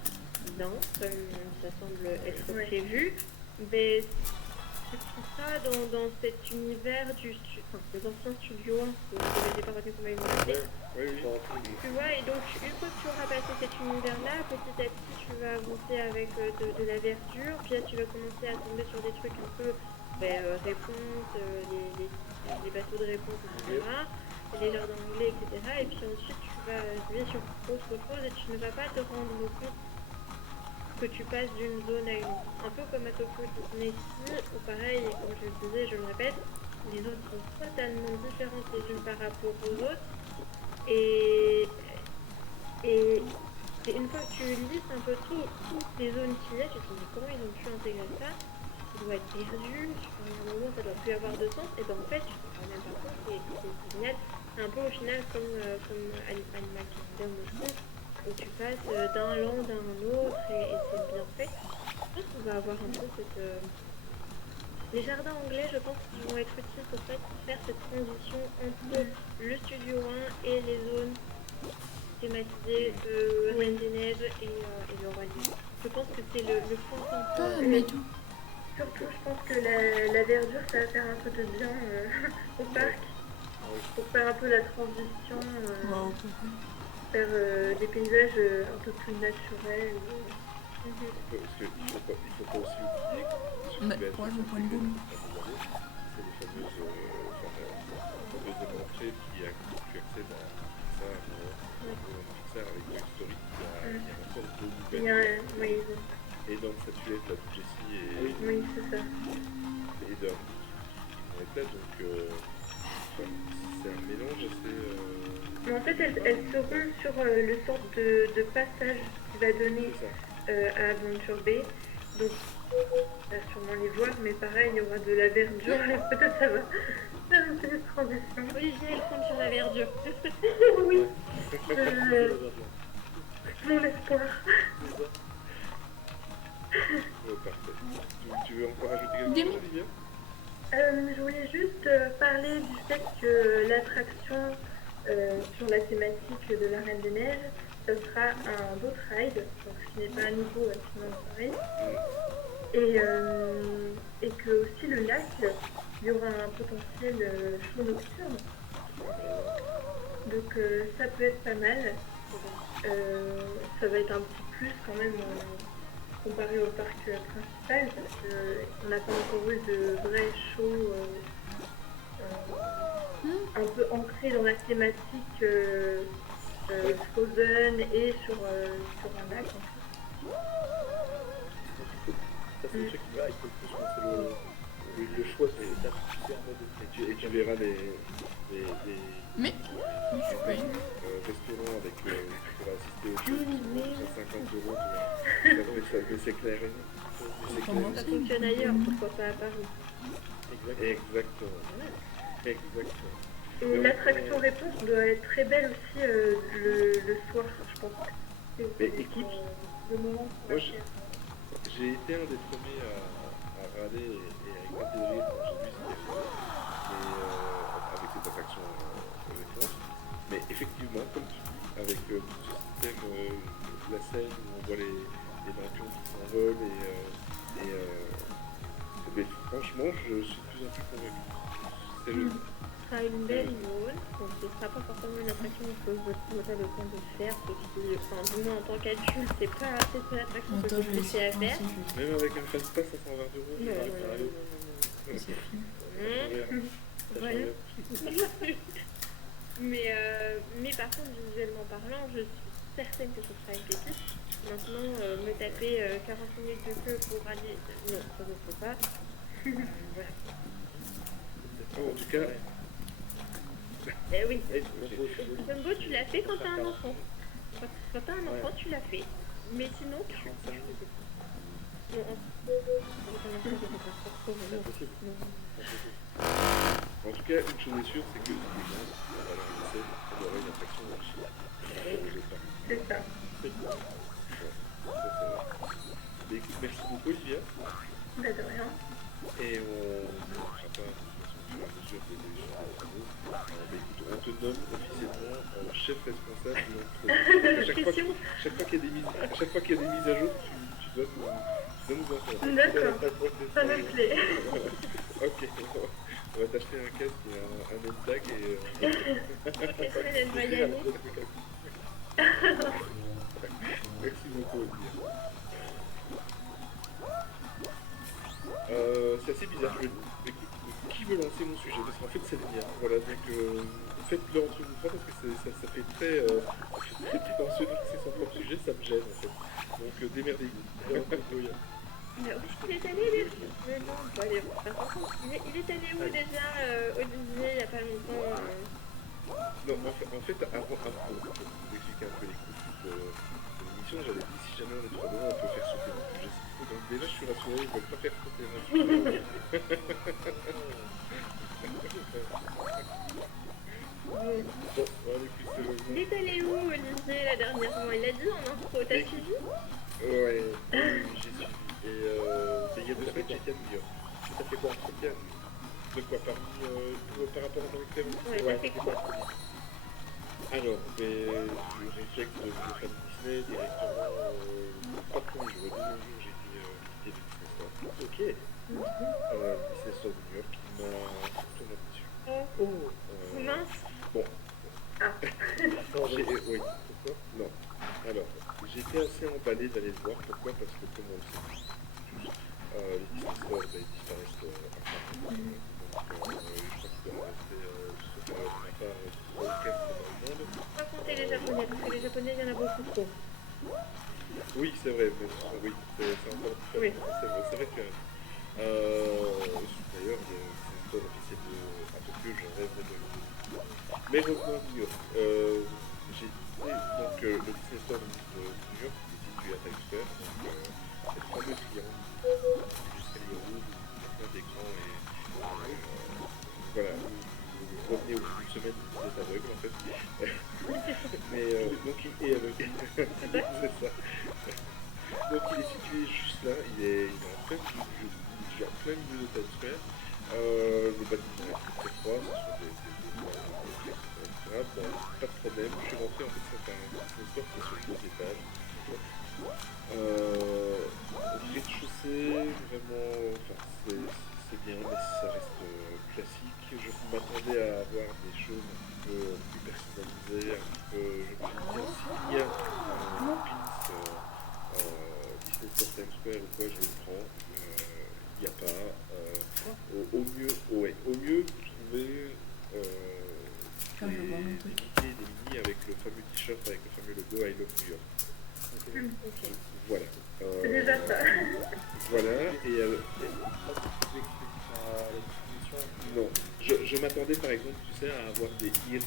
dans, comme ça semble être prévu, ben, tu seras dans cet univers des anciens studios, je ne sais pas comment ils vont l'appeler. Oui. Tu vois, et donc une fois que tu auras passé cet univers-là, petit à petit tu vas avancer avec de la verdure, puis là tu vas commencer à tomber sur des trucs un peu réponses, les bateaux de réponse, etc., les jardins anglais, etc. Et puis ensuite tu vas jouer sur autre chose et tu ne vas pas te rendre compte que tu passes d'une zone à une autre. Un peu comme à Tokyo Disney Sea, où pareil, comme je le disais, je le répète, les zones sont totalement différentes les unes par rapport aux autres. Et une fois que tu listes un peu toutes les zones qu'il y a, tu te dis comment ils ont pu intégrer ça. Ça doit être perdu, à un moment ça doit plus avoir de sens, et ben en fait tu te rends même pas compte, et c'est génial. C'est un peu au final comme Animal Kingdom aussi, où tu passes d'un land à un autre, et c'est bien fait. Je pense qu'on va avoir un peu cette... Les jardins anglais, je pense qu'ils vont être utiles pour faire cette transition entre le studio 1 et les zones thématisées de Reine des Neiges et le Roi Lion. Je pense que c'est le point central. mais tout. Surtout, je pense que la verdure, ça va faire un peu de bien au parc. Pour faire un peu la transition vers des paysages un peu plus naturels. Parce qu'il ne faut pas aussi oublier que Mais pour le point de vue. c'est les fameuses entrées qui accèdent à Pixar avec Toy Story. Il y a encore deux nouvelles. Et dans cette statuette là, de Jessie et c'est ça. et Dom qui vont être là, donc c'est un mélange assez... Mais en fait, elles seront sur le sort de passage qui va donner à Adventure Bay. Donc, on va sûrement les voir, mais pareil, il y aura de la verdure. Peut-être ça va faire une petite transition. Olivier, elle compte sur la verdure. Oui, mon espoir. Parfait. Tu veux encore ajouter quelque chose, Olivia? Je voulais juste parler du fait que l'attraction sur la thématique de la Reine des Neiges, ce sera un boat ride, donc ce qui n'est pas à nouveau à Paris. Et que aussi le lac, il y aura un potentiel show nocturne. Donc ça peut être pas mal. Ça va être un petit plus quand même comparé au parc principal parce qu'on n'a pas encore eu de vrais shows un peu ancrés dans la thématique Frozen et sur un lac en fait. Ça c'est le truc qui va avec le plus, c'est le choix, c'est d'afficher en mode Et tu verras les Mais je suis pas une. restaurants avec tu pourras assister au show pour 150 €, tu vas trouver mais c'est clair et net. Mais c'est Pour moi clair. Ça fonctionne ailleurs, pourquoi pas à Paris? Exactement. Exactement. Et l'attraction réponse doit être très belle aussi le soir, je pense. Mais écoute, le moment pour moi, la faire. j'ai été un des premiers à râler et à éclater de rire quand j'ai vu ce qu'il y avait avec cette attraction réponse. Mais effectivement, comme tu dis, avec tout ce système, la scène où on voit les lampions qui s'envolent mais franchement, je suis de plus en plus convaincu. C'est le... Ce sera une belle zone, donc ce sera pas forcément une attraction que vous avez le temps de faire, sauf si, enfin, du moins en tant qu'adulte, c'est pas l'attraction que Attends, vous je vais poussez essayer à de faire. penser, je vais Même avec un fast pass à 120 euros, Non, ça non, va non, aller. c'est fini. Voilà. Mais par contre, visuellement parlant, je suis certaine que ce sera une pépite. Maintenant, me taper 40 minutes de queue pour aller... Non, ça ne peut pas. Voilà. En tout cas, Eh oui. Et Dumbo, Dumbo, tu l'as fait quand t'as un enfant. Quand t'as un enfant, tu l'as fait. Mais sinon, tu... 45 minutes. Non, C'est impossible. en tout cas, une chose est sûre, c'est que les gens, à leur lycée, on aurait une attraction dans le chien. C'est ça. C'est cool. Ça, c'est vrai. Mais écoute, merci beaucoup, Olivia. Bah, de rien. Et on ne fera pas de toute façon au fur et à mesure des évolutions des travaux. Mais écoute, on te nomme officiellement chef responsable de l'entreprise. Chaque fois qu'il y a des mises, à chaque fois qu'il y a des mises à jour, tu dois nous en faire. D'accord. Ça me plaît. Ok, on va t'acheter un casque et un name tag et... Professionnel, elle va y aller. Merci beaucoup, Olivia. C'est assez bizarre. Écoute, qui veut lancer mon sujet? Parce qu'en fait, c'est le mien. Voilà, donc faites-le entre vous trois parce que ça fait très prétentieux de lancer son propre sujet, ça me gêne en fait. Donc démerdez-vous. Il est allé les... Mais non, on va aller voir. Il est allé où déjà, Olivier, il y a pas longtemps Non, en fait avant, pour vous expliquer un peu les coups de l'émission, j'avais dit si jamais on est trop loin, on peut faire sauter mon sujet. Donc déjà, je suis rassuré, ils ne veulent pas faire sauter mon sujet. Bon, allez, écoute, Il est allé où, Olivier, la dernière fois? Il a dit en intro, t'as Mais- suivi? ouais, j'ai suivi. Et il y a 2 semaines, j'étais à New York. Ça fait quoi? De quoi par rapport à mon expérience? Ouais, ça fait quoi? Alors, le réflexe de faire du Disney directement, pas le premier jour, le deuxième jour, j'ai été visiter le Disney Store. Ok. Disney Store de New York qui m'a tourné dessus. Oh, mince. Bon, D'accord, oui, pourquoi? Non. Alors, j'étais assez emballé d'aller le voir. Pourquoi? Parce que comme on le sait tous, les Disney Store disparaissent à part. Donc, je crois qu'il doit en rester, sauf de ma part, 3 ou 4 dans le monde. Pas compter les Japonais, parce que les Japonais, il y en a beaucoup trop. Oui, c'est vrai, mais oui, c'est encore plus Oui. c'est vrai que d'ailleurs, c'est une histoire officielle de à Tokyo, je rêverais de le voir. Mais revenons à New York. J'ai visité donc le Disney Store de New York qui est situé à Times Square, donc c'est le fameux triangle jusqu'à Hollywood, il y a plein d'écrans et voilà. Vous revenez au bout d'une semaine, vous êtes aveugle en fait. Mais donc il est aveugle. C'est ça. Donc il est situé juste là, il est en plein milieu, genre plein milieu de Times Square. Le bâtiment est très froid, ce sont des etc. Bon, pas de problème. Je suis rentré en fait c'est un sport qui est sur 2 étages. Rez-de-chaussée, vraiment, enfin c'est bien, mais ça reste classique. Je m'attendais à avoir des choses un petit peu plus personnalisées, un petit peu, je me suis dit, s'il y a un pins Disney Store Times Square ou quoi, je le prends. Il n'y a pas. Au mieux, vous trouvez Quand je vois mon des truc. Mickey et des Minnie avec le fameux t-shirt avec le fameux logo I Love New York. Ok. Voilà. C'est déjà ça. Voilà. Et non, je m'attendais par exemple, tu sais, à avoir des heels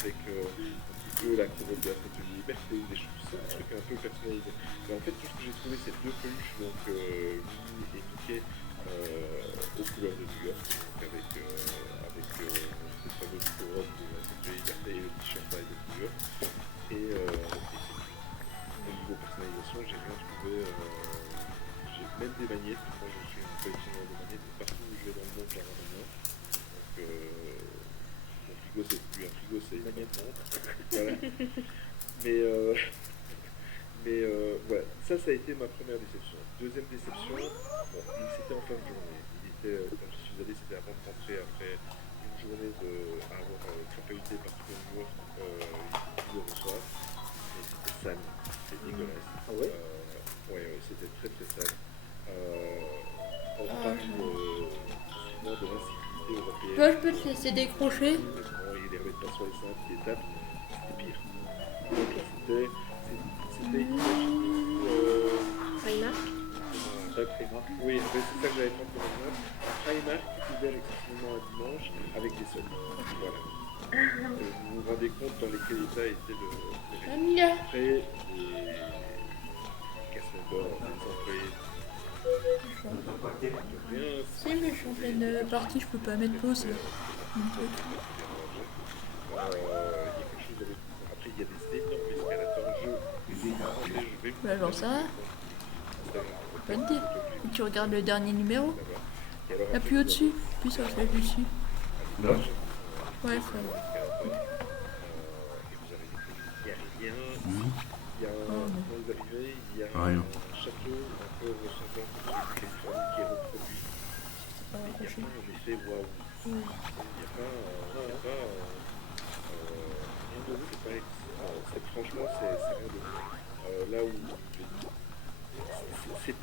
avec un petit peu la couronne de la Statue de Liberté ou des choses comme ça, un truc un peu personnalisé. Mais en fait, tout ce que j'ai trouvé, c'est deux peluches, donc Minnie et Mickey aux couleurs de New York, donc avec cette fameuse couronne de la Statue de Liberté et le t-shirt de New York. Et au niveau personnalisation, j'ai rien trouvé. J'ai même des magnettes. Moi, je suis un collectionneur de magnettes. Partout où je vais dans le monde, j'en ramène un. Donc, mon frigo, c'est plus un frigo, c'est une magnette montre. Voilà. Mais voilà, ça a été ma première déception. Deuxième déception, bon, c'était en fin de journée. Il était, quand je suis allé, c'était avant de rentrer après une journée à avoir crapahuté partout dans le New York, le soir. Et c'était sale, c'était dégueulasse. Ah ouais ouais, c'était très très sale. On parle souvent de l'incivilité européenne. Toi, je peux te laisser décrocher. Il les remettent pas sur les simples, des tables, c'était pire. C'était Primark. Primark. oui, c'est ça que j'avais prendre comme exemple. Un Primark qui ouvert exceptionnellement un dimanche avec des soldes. Voilà. Vous vous rendez compte dans quel état était le Amiga. prêt, les casse-d'or, les employés. Rien, Si, mais je suis en pleine partie, je peux pas mettre pause. il y a quelque chose avec... Après, il y a des énormes escalators. Je vais Bah, genre ça, pas te dire. Et tu regardes le dernier numéro, appuie au-dessus, puis sur la flèche du dessus. Là. Ouais, ça. Il y a un château un peu ressemblant à celui de Californie qui est reproduit. Pas Il y a accroché. pas un effet waouh. Il n'y a pas rien de ouf. Franchement, c'est rien de ouf. Là où c'est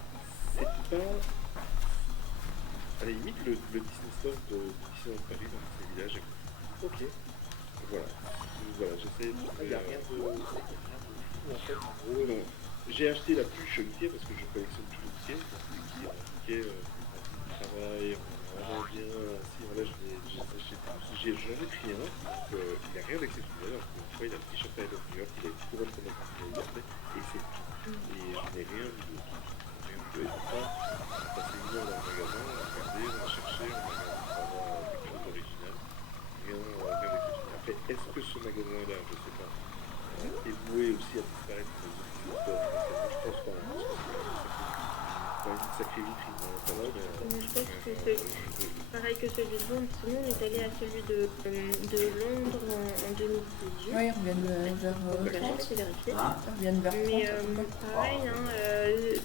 pas... À la limite, le Disney Store de Disneyland Paris dans ces villages. Ok. Voilà. J'essaie de... Il n'y a rien de fou en fait. En gros, non. J'ai acheté la pluche Mickey parce que je collectionne tout Mickey. Donc Mickey, travail, vraiment bien. Si, voilà, j'en ai pris un. Donc, il n'y a rien d'exceptionnel. Une fois, il a un t-shirt à New York, il a une couronne comme la liberté. Et c'est tout. Et je n'ai rien vu d'autre. On a passé une heure dans le magasin, on a regardé, on a cherché, on a regardé pour avoir quelque chose d'original. Rien d'exceptionnel. Après, est-ce que ce magasin-là, je ne sais pas, est voué aussi à disparaître dans les autres stores? Je pense pas. C'est une sacrée vitrine, hein, ça va, mais... Je pense que c'est pareil que celui de Londres. Sinon, on est allé à celui de Londres en 2018. Ouais, ils reviennent vers Donc, 30. c'est vérifié. Ils reviennent vers 30. Mais pareil,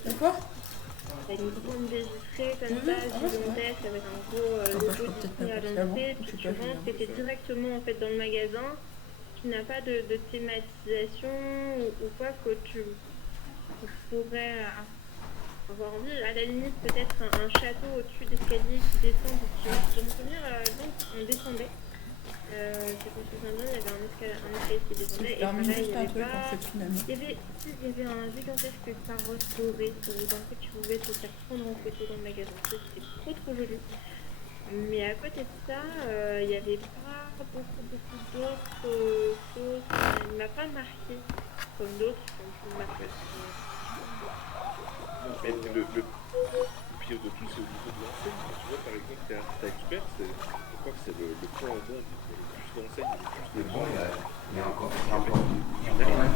T'as quoi? t'as une grande baie vitrée comme Mhm. ça, Ah ouais, c'est vrai. gigantesque, avec un gros bah, je logo peux peut-être Disney à pas passer l'entrée. avant, Puis je sais tu pas, je rentres, vais t'es directement en fait dans le magasin, qui n'a pas de thématisation ou quoi que tu pourrais avoir envie. À la limite, peut-être un château au-dessus d'escalier qui descend. Je me souviens, donc on descendait. C'est quand je me souviens bien, il y avait un escalier qui descendait. Je Et termine pareil, juste il y un avait truc en pas... fait finalement. Il y avait un gigantesque carrosse doré dans lequel tu pouvais te faire prendre en photo dans le magasin. C'était trop joli. Mais à côté de ça, il n'y avait pas beaucoup d'autres choses. Il ne m'a pas marqué comme d'autres qui ont pu me marquer. Mais le pire de tout, c'est au niveau de l'enseigne. Tu vois, par exemple, t'as Expert, je crois que c'est le point au monde où il y a le plus d'enseignes, le plus de gens. Il y a encore. Un énorme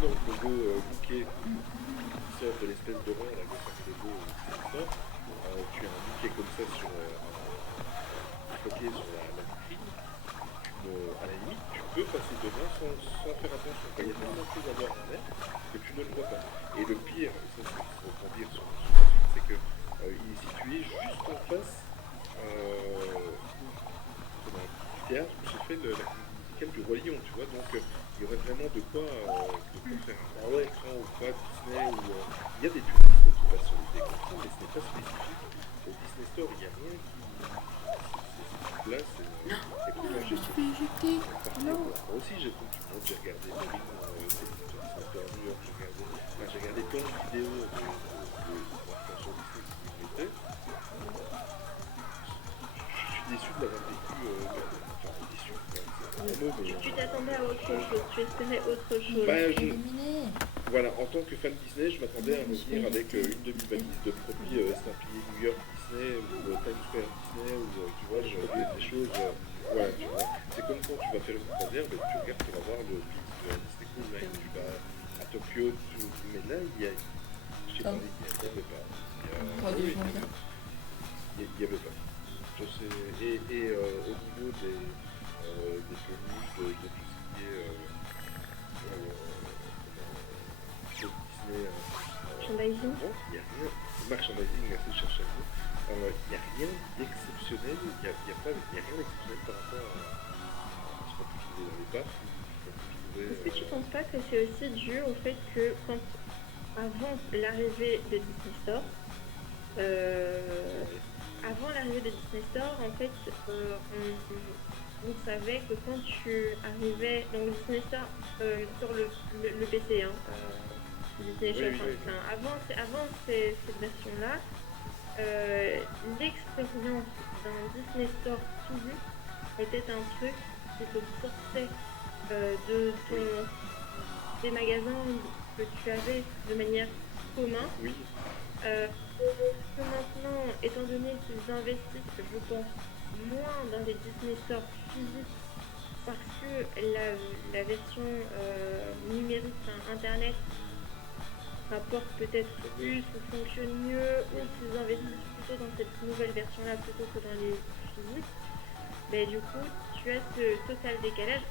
logo Mickey qui sort de l'espèce de rond, là, le fameux logo Disney. Tu as un Mickey comme ça sur floqué sur la vitrine. À la limite, tu peux passer devant sans faire attention. Il y a tellement de choses à voir en l'air que tu ne le vois pas. Et le pire, ça c'est ce qu'il faut dire sur la suite, c'est que il est situé juste en face du théâtre où se fait la comédie musicale du Roi Lion, tu vois. Donc il y aurait vraiment de quoi faire un écran ou quoi, Disney, ou il y a des pubs Disney qui passent sur les écrans, mais ce n'est pas spécifique. Au Disney Store, il n'y a rien qui... Là, c'est pourtant Je suis éjectée. Non. moi aussi, j'ai regardé Marine, c'est New York, j'ai regardé plein de vidéos sur Disney qui m'étaient. Je suis déçu de l'avoir vécu mot, mais... Tu t'attendais à autre chose, tu espérais autre chose. Bah, Éliminé. voilà, en tant que fan Disney, je m'attendais à revenir avec une demi-valise de produits estampillés New York Disney ou Times Square Disney ou tu vois, des choses. Voilà, tu vois. C'est comme quand tu vas faire une croisière, ben, tu regardes, tu vas voir le pitch de la Disney Cool Line, tu vas à Tokyo, mais là, il y a. Je sais pas, il n'y avait pas. Attendez, je reviens. Il n'y avait pas. Je sais. Et au niveau des peluches, de tout ce qui est. Disney. Merchandising. Non, il n'y a rien. Merchandising, merci de chercher un mot. Il n'y a rien d'exceptionnel, il n'y a rien d'exceptionnel par rapport à ce qu'on peut trouver dans les parcs. Est-ce que tu penses pas que c'est aussi dû au fait que avant l'arrivée de Disney Store, en fait, on savait que quand tu arrivais dans le Disney Store sur le PC, Disney Shop, avant cette version-là, l'expérience d'un Disney Store physique était un truc qui te sortait des magasins que tu avais de manière commune. Oui. Que maintenant, étant donné qu'ils investissent, je pense, moins dans les Disney Store physiques parce que la version numérique, internet, rapporte peut-être plus ou fonctionne mieux, ou qu'ils investissent plutôt dans cette nouvelle version-là plutôt que dans les physiques, mais du coup, tu as ce total décalage,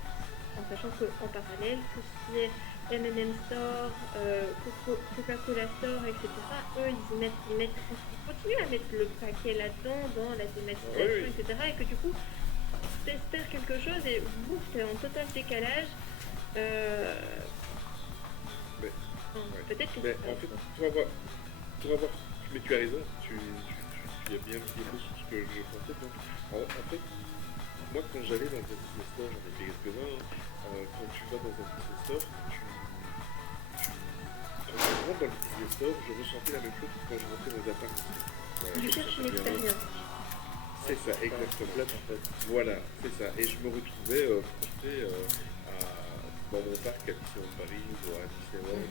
en sachant qu'en parallèle, tout ce qui est M&M Store, Coca-Cola Store, etc., eux, ils continuent à mettre le paquet là-dedans, dans la thématisation, etc., et que du coup, t'espères quelque chose et bouf, t'es en total décalage. Peut-être que mais en fait, pour avoir, mais tu as raison, tu as bien dit sur ce que je pensais. Donc, en fait, moi quand j'allais dans un Disney Store, j'en ai fait quelques-uns, quand tu vas dans un Disney Store, quand je rentre dans le Disney Store, je ressentais la même chose que quand je rentrais dans un parc. Voilà, tu cherches une expérience. C'est ça, exactement. En fait. Voilà, c'est ça. Et je me retrouvais projeté dans mon parc à Disneyland Paris ou à Disneyland.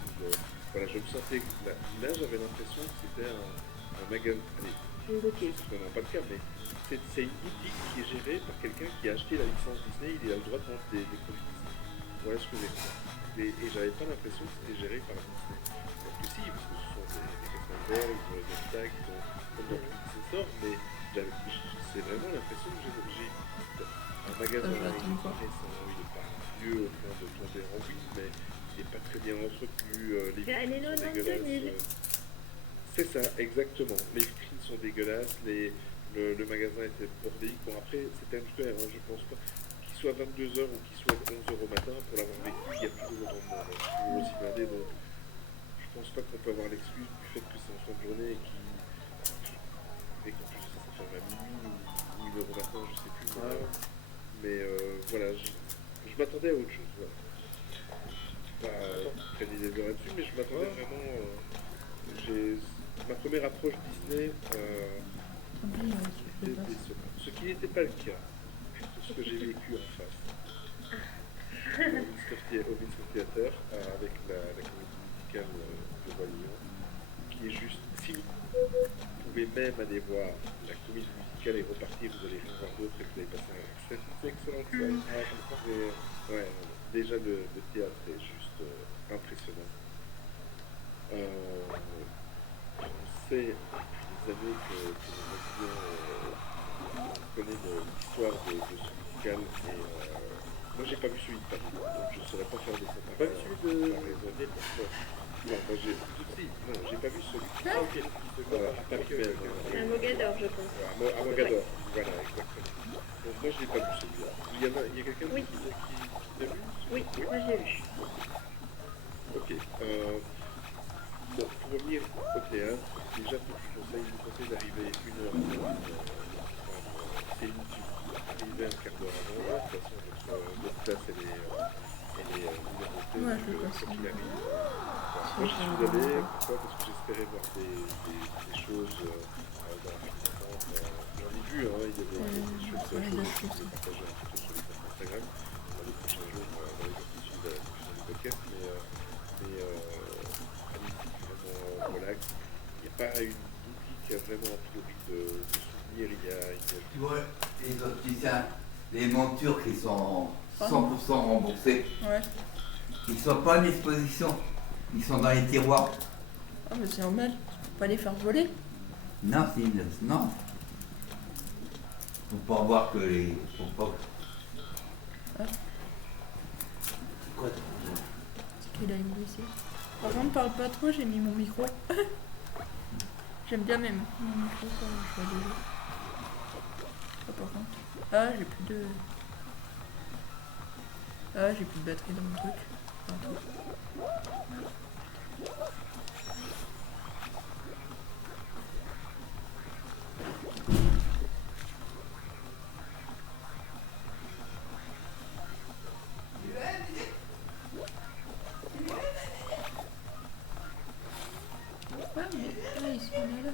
Voilà, je me sentais. Là j'avais l'impression que c'était un magasin. Allez, une boutique. C'est vraiment pas le cas, mais c'est une boutique qui est gérée par quelqu'un qui a acheté la licence Disney, il a le droit de vendre des produits Disney. Voilà ce que j'ai fait. Et j'avais pas l'impression que c'était géré par Disney. Donc si, parce que ce sont des cascades des tags, comme dans le Disney Store, mais c'est vraiment l'impression que j'ai un magasin intéressant, il n'est pas vieux au point de tomber en ruine, mais il n'est pas très bien entretenu, les vitrines sont dégueulasses. C'est ça, exactement. Les vitrines sont dégueulasses, le magasin était bordélique. Bon après, c'est Times Square, je pense pas qu'il soit 22h ou qu'il soit 11h au matin, pour l'avoir vécu, il y a plus de monde, toujours aussi blindé, donc je pense pas qu'on peut avoir l'excuse du fait que c'est en fin de journée et qu'en plus ça ferme à minuit ou 1h au matin, je sais plus. Mais voilà, je m'attendais à autre chose. Voilà. Pas très des heures là-dessus, mais je m'attendais vraiment. Ma première approche Disney était décevante. Ce qui n'était pas le cas de ce que j'ai vécu en face. Au Minster Theater avec la comédie musicale de Roi Lion, qui est juste. Si vous pouvez même aller voir la comédie musicale et repartir, vous allez rien voir d'autre et vous allez passer un excellent soirée. Ouais, déjà le théâtre est juste impressionnant. On sait depuis des années que on connaît l'histoire de ce musical et moi j'ai pas vu celui de Paris, donc je ne saurais pas faire des comparaisons. Pas vu celui de non, moi j'ai pas vu celui de Paris. À Paris, à Mogador, je pense. À Mogador, voilà, exactement. Donc moi je l'ai pas vu celui-là. Il y a quelqu'un qui l'a vu? Oui, moi j'ai vu. Ok. Bon, pour revenir au théâtre, déjà je vous conseille d'arriver 1 heure avant. C'est inutile. Arriver un quart d'heure avant. De toute façon, votre place elle est numérotée. Quand il arrive. Moi je suis allé, pourquoi? Parce que j'espérais voir des choses dans la file d'attente. J'en ai vu, il y avait des choses que j'ai partagées un petit peu sur les comptes Instagram. les prochains jours dans les diffusion du podcast, mais magnifique, vraiment relax. Il n'y a pas une boutique qui a vraiment un prix de souvenirs. Tu vois, les opticiens, les montures qui sont 100% remboursées, Ouais. ils ne sont pas à disposition. Ils sont dans les tiroirs. Ah, mais c'est normal. Faut pas les faire voler. Non, non. Faut pas voir que les. Faut pas. Ah. C'est quoi C'est qu'il a une ici. Par contre, parle pas trop, j'ai mis mon micro. J'aime bien même mon micro quand je fais des jeux. Ah, par contre. Ah, j'ai plus de. Ah, j'ai plus de batterie dans mon truc. Attends. Ah, mais là, ils sont là.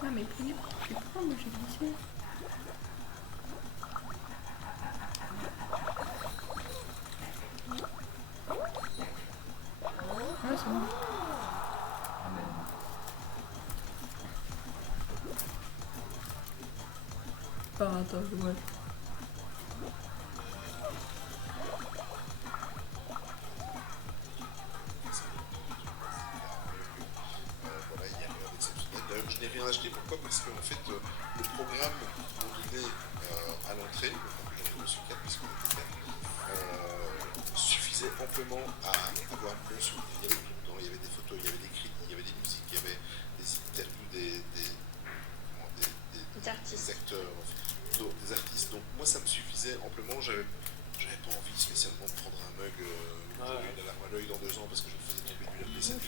Ah, mais prenez, je prends, moi j'ai glissé. Ah, c'est bon. Attends, je vois. Voilà, il n'y a rien d'exceptionnel. D'ailleurs, je n'ai rien acheté. Pourquoi? Parce qu'en fait, le programme qu'on donnait à l'entrée, le programme que j'avais reçu 4, parce qu'on était 4, suffisait amplement à avoir un bon souvenir. Il y avait tout dedans, il y avait des photos, il y avait des cris, il y avait des musiques, il y avait des interviews des acteurs, donc, des artistes. Donc moi, ça me suffisait amplement. J'avais pas envie spécialement de prendre un mug de larme à l'œil dans 2 ans parce que je faisais tomber du lave-vaisselle.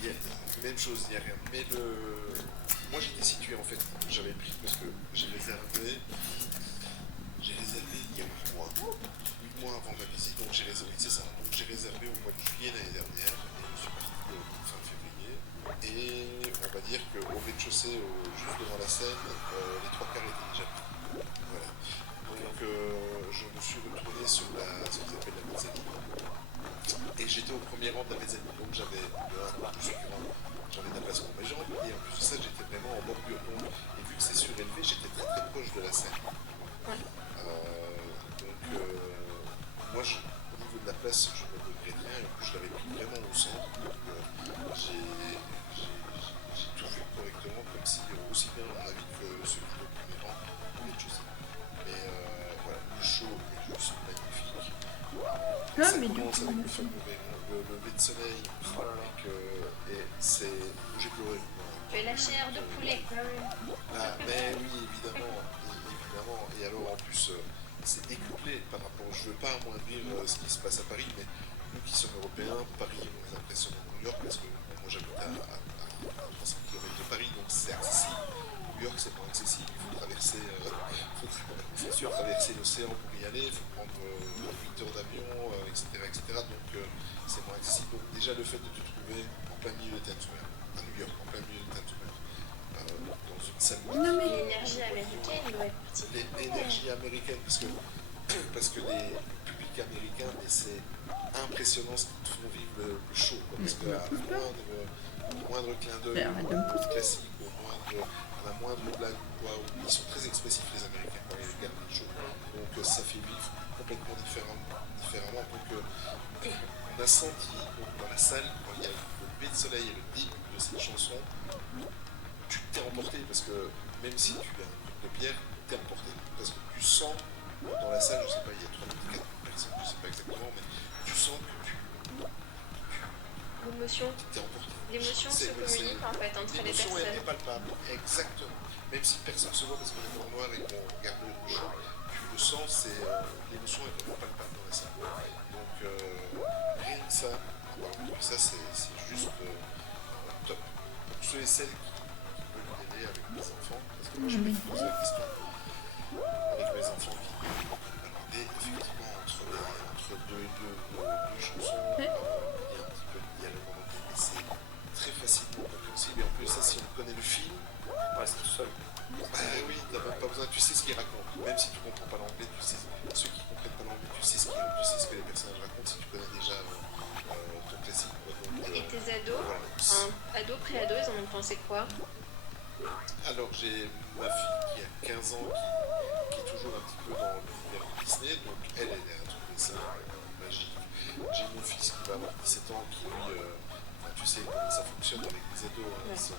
Il y a même chose, il n'y a rien. Mais moi j'étais situé en fait, j'avais pris parce que j'ai réservé il y a 8 mois. 8 mois avant ma visite, donc j'ai réservé, c'est ça. Donc j'ai réservé au mois de juillet l'année dernière et je suis parti fin février. Et on va dire qu'au rez-de-chaussée, juste devant la scène, les 3 quarts étaient déjà pris. Voilà. Donc je me suis retourné sur ce qu'ils appellent la mezzanine. Et j'étais au premier rang de la mezzanine, donc j'avais j'avais de la place pour mes jambes, et en plus de ça, j'étais vraiment en bordure. Et vu que c'est surélevé, j'étais très très proche de la scène. Moi, au niveau de la place, je ne regrette rien, et en plus, je l'avais pris vraiment au centre. Donc, j'ai tout fait correctement, comme si, aussi bien à mon avis que celui au premier rang, au rez-de-chaussée. Mais voilà, le show est juste magnifique. Ah, Ça mais du commence coup, avec merci. le lever de soleil, et c'est où j'ai pleuré. Tu es la chair de poulet. Ah, mais oui, évidemment. Et alors, en plus, c'est découplé par rapport. Je ne veux pas amoindrir ce qui se passe à Paris, mais nous qui sommes européens, Paris nous impressionne à New York parce que moi j'habite à 300 km de Paris, donc c'est accessible. New York, c'est pas accessible. Il faut traverser, traverser l'océan pour y aller. Il faut prendre 8 heures d'avion, etc. Donc c'est moins accessible. Donc déjà le fait de te trouver en plein milieu de Times Square, à New York, en plein milieu de Times Square, dans une salle L'énergie américaine doit être petite. l'énergie américaine, parce que les publics américains, mais c'est impressionnant ce qu'ils te font vivre le show, quoi, parce qu'à moindre clin d'œil classique, à la moindre blague ou quoi, ils sont très expressifs les Américains quand ils regardent le show, donc ça fait vivre complètement différemment. Donc on a senti donc, dans la salle, quand il y a le lever de soleil et le début de cette chanson, tu t'es emporté, parce que même si tu as un truc de pierre, t'es emporté, parce que tu sens dans la salle, je sais pas, il y a 3 000, 4 000 personnes, je sais pas exactement, mais tu sens que L'émotion. t'es emporté. L'émotion se communique en fait entre les L'émotion personnes. est palpable, exactement. Même si personne ne se voit parce qu'on est dans le noir et qu'on regarde le show, tu le sens, l'émotion est vraiment palpable dans la salle. Donc rien que ça, c'est juste top. Pour ceux et celles qui veulent y aller avec les enfants, parce que moi je me pose la question avec mes enfants qui regardaient effectivement entre deux chansons, il y a un petit besoin, tu sais ce qu'ils racontent. Même si tu comprends pas l'anglais, tu sais, ceux qui comprennent pas l'anglais, tu sais ce que les personnages racontent si tu connais déjà ton classique. Donc, Et tes ados, voilà. enfin, ados, pré-ados, ils en ont pensé quoi? Alors j'ai ma fille qui a 15 ans qui est toujours un petit peu dans l'univers Disney, donc elle a trouvé ça magique. J'ai mon fils qui va avoir 17 ans qui lui, tu sais comment ça fonctionne avec les ados, hein,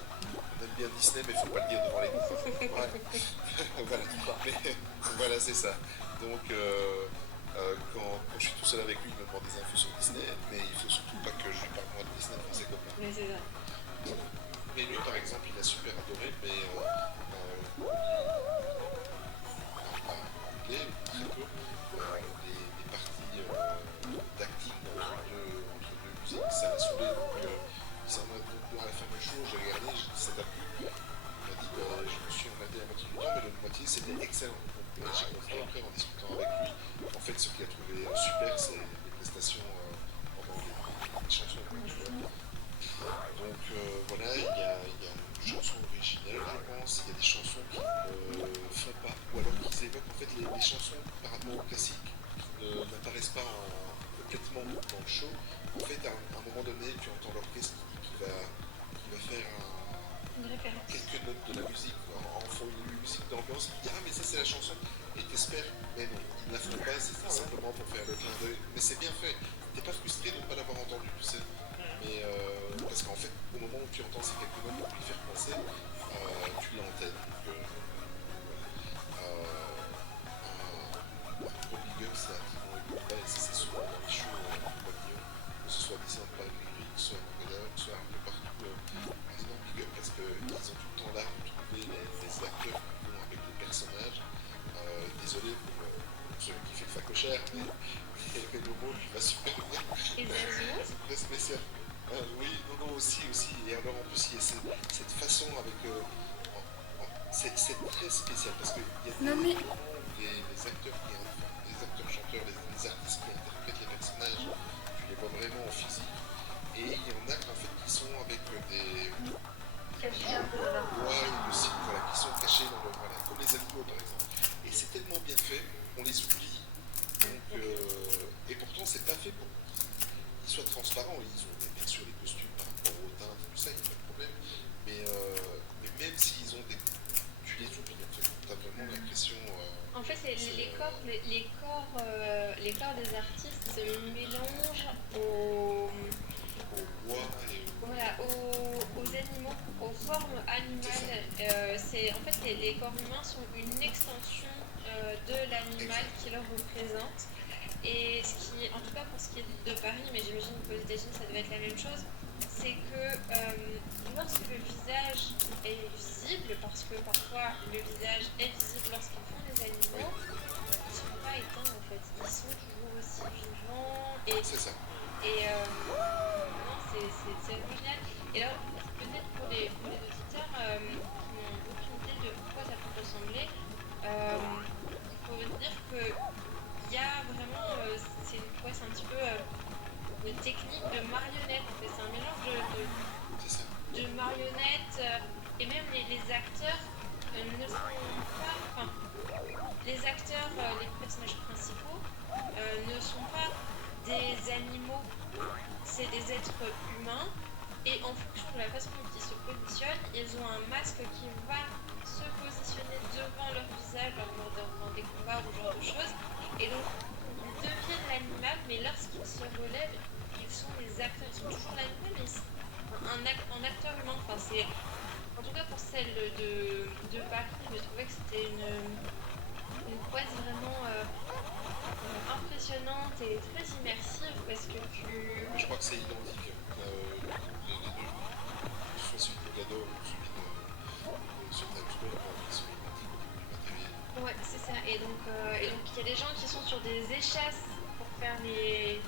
on aime bien Disney mais il faut pas le dire devant les voilà. Voilà c'est ça. Donc quand je suis tout seul avec lui, il me demande des infos sur Disney, mais il faut surtout pas que je lui parle moi de Disney devant ses copains. Mais c'est ça. Mais lui, par exemple, il a super adoré, mais anglais, très peu, les parties d'acting entre deux musiques, ça l'a saoulé, donc il s'en a beaucoup à la fin du show, j'ai regardé, j'ai dit ça t'a plu, il m'a dit je me suis emmerdé à moitié du temps, mais l'autre moitié c'était excellent. Donc j'ai compris après en discutant avec lui, en fait ce qu'il a trouvé super, c'est les prestations pendant les chansons, tu vois. Donc voilà, il y a une chanson originale, je pense, il y a des chansons qui ne font pas, ou alors qu'ils évoquent en fait les chansons par rapport au classique, qui n'apparaissent pas complètement dans le show. En fait, à un moment donné, tu entends l'orchestre qui va faire quelques notes de la musique, en font une musique d'ambiance, qui dit ah mais ça c'est la chanson, et t'espères, mais non, ils ne la font pas, c'est simplement pour faire le clin d'œil, mais c'est bien fait, t'es pas frustré de ne pas l'avoir entendu, tu sais. Mais parce qu'en fait, au moment où tu entends ces quelques notes pour lui faire penser, tu l'as en tête. Pour Big Up, c'est activement écouté, et c'est souvent dans les shows pavillons, que ce soit Disneyland Paris, que ce soit à Montréal, que ce soit un peu partout, Disneyland Big Up, parce qu'ils ont tout le temps l'art de trouver les acteurs qui vont avec les personnages. Désolé pour celui qui fait le facochère, mais le mot lui va super bien. C'est très spécial. Oui, non, aussi. Et alors en plus, il y a cette façon avec... c'est très spécial parce qu'il y a les acteurs les acteurs chanteurs, les artistes qui interprètent les personnages, tu les vois vraiment en physique. Et il y en a en fait qui sont avec des... Cachés un peu dans leur aussi, voilà, qui sont cachés dans le... Voilà, comme les animaux par exemple. Et c'est tellement bien fait, on les oublie. Donc, et pourtant, c'est pas fait pour qu'ils soient transparents. Ils ont bien sûr les costumes par rapport aux teintes, tout ça, il n'y a pas de problème. Mais même s'ils ont des. Tu les oublies en fait. Tu as vraiment l'impression. En fait, les corps des artistes se mélangent aux animaux, aux formes animales. En fait, les corps humains sont une extension de l'animal qui leur représente. Et en tout cas pour ce qui est de Paris, mais j'imagine qu'aux États-Unis ça devait être la même chose, c'est que lorsque le visage est visible, parce que parfois le visage est visible lorsqu'ils font des animaux, ils ne sont pas éteints en fait, ils sont toujours aussi vivants. C'est ça. Et non, c'est vraiment génial. Et alors, peut-être pour les auditeurs qui n'ont aucune idée de quoi ça peut ressembler, il faut dire qu'il y a vraiment, c'est un petit peu une technique de marionnette. En fait. C'est un mélange de marionnettes et même les acteurs ne sont pas, enfin, les acteurs, les personnages principaux ne sont pas des animaux, c'est des êtres humains. Et en fonction de la façon dont ils se positionnent, ils ont un masque qui va se positionner devant leur visage dans des combats ou ce genre de choses. Et donc, ils deviennent l'animal, mais lorsqu'ils se relèvent, ils sont les acteurs. Ils sont toujours l'animal, mais un acteur humain. Enfin, en tout cas, pour celle de Paris, je trouvais que c'était une prouesse vraiment impressionnante et très immersive parce que Je crois que c'est identique. Les deux, soit celui de Gado ou celui de sur Times Square, ils sont identiques au niveau du matériel. Ouais, c'est ça. Et donc, il y a des gens qui sont sur des échasses pour faire les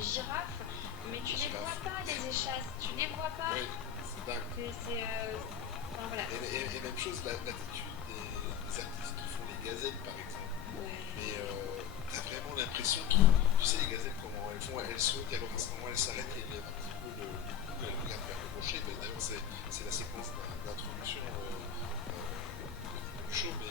girafes, mais tu les vois pas, les échasses. Tu les vois pas. Oui, c'est dingue. Enfin, voilà. Et même chose, l'attitude des artistes qui font les gazelles, par exemple. Ouais. Mais t'as vraiment l'impression tu sais, les gazelles, comment elles font, elles sautent, et alors à ce moment elles s'arrêtent et elles lèvent un petit peu le cou, elles regardent vers le rocher. Mais d'ailleurs, c'est la séquence d'introduction du show, mais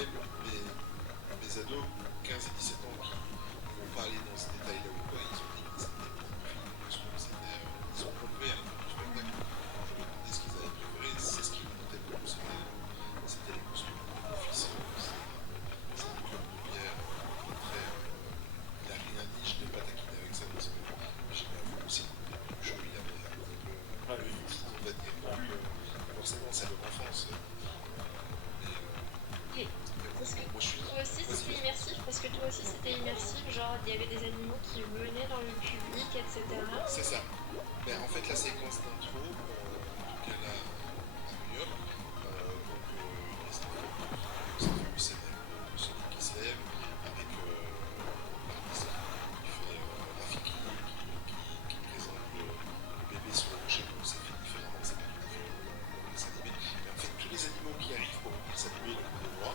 même mes ados, 15 et 17 ans, qui ne vont pas aller dans ce détail-là ou quoi, ils ont dit que c'était ils ont relevé à la fin du spectacle. Je me demandais ce qu'ils avaient préféré, c'est ce qui me montait beaucoup, c'était les costumes de mon fils. C'est un club de bière très. Il n'a rien dit, je ne l'ai pas taquiné avec ça parce que j'ai bien vu aussi le show, il avait un peu le fils en fait, donc forcément c'est leur enfance. Parce que toi aussi c'était immersif, genre il y avait des animaux qui venaient dans le public, etc. C'est ça. Mais en fait la séquence d'intro, en tout cas là à New York, donc c'est le scénario de celui qui se lève avec l'artiste qui fait Rafiki qui présente le bébé sur le rocher, donc ça fait différemment, c'est pas tout à fait le dessin animé. Mais en fait tous les animaux qui arrivent pour le dessin animé, le roi,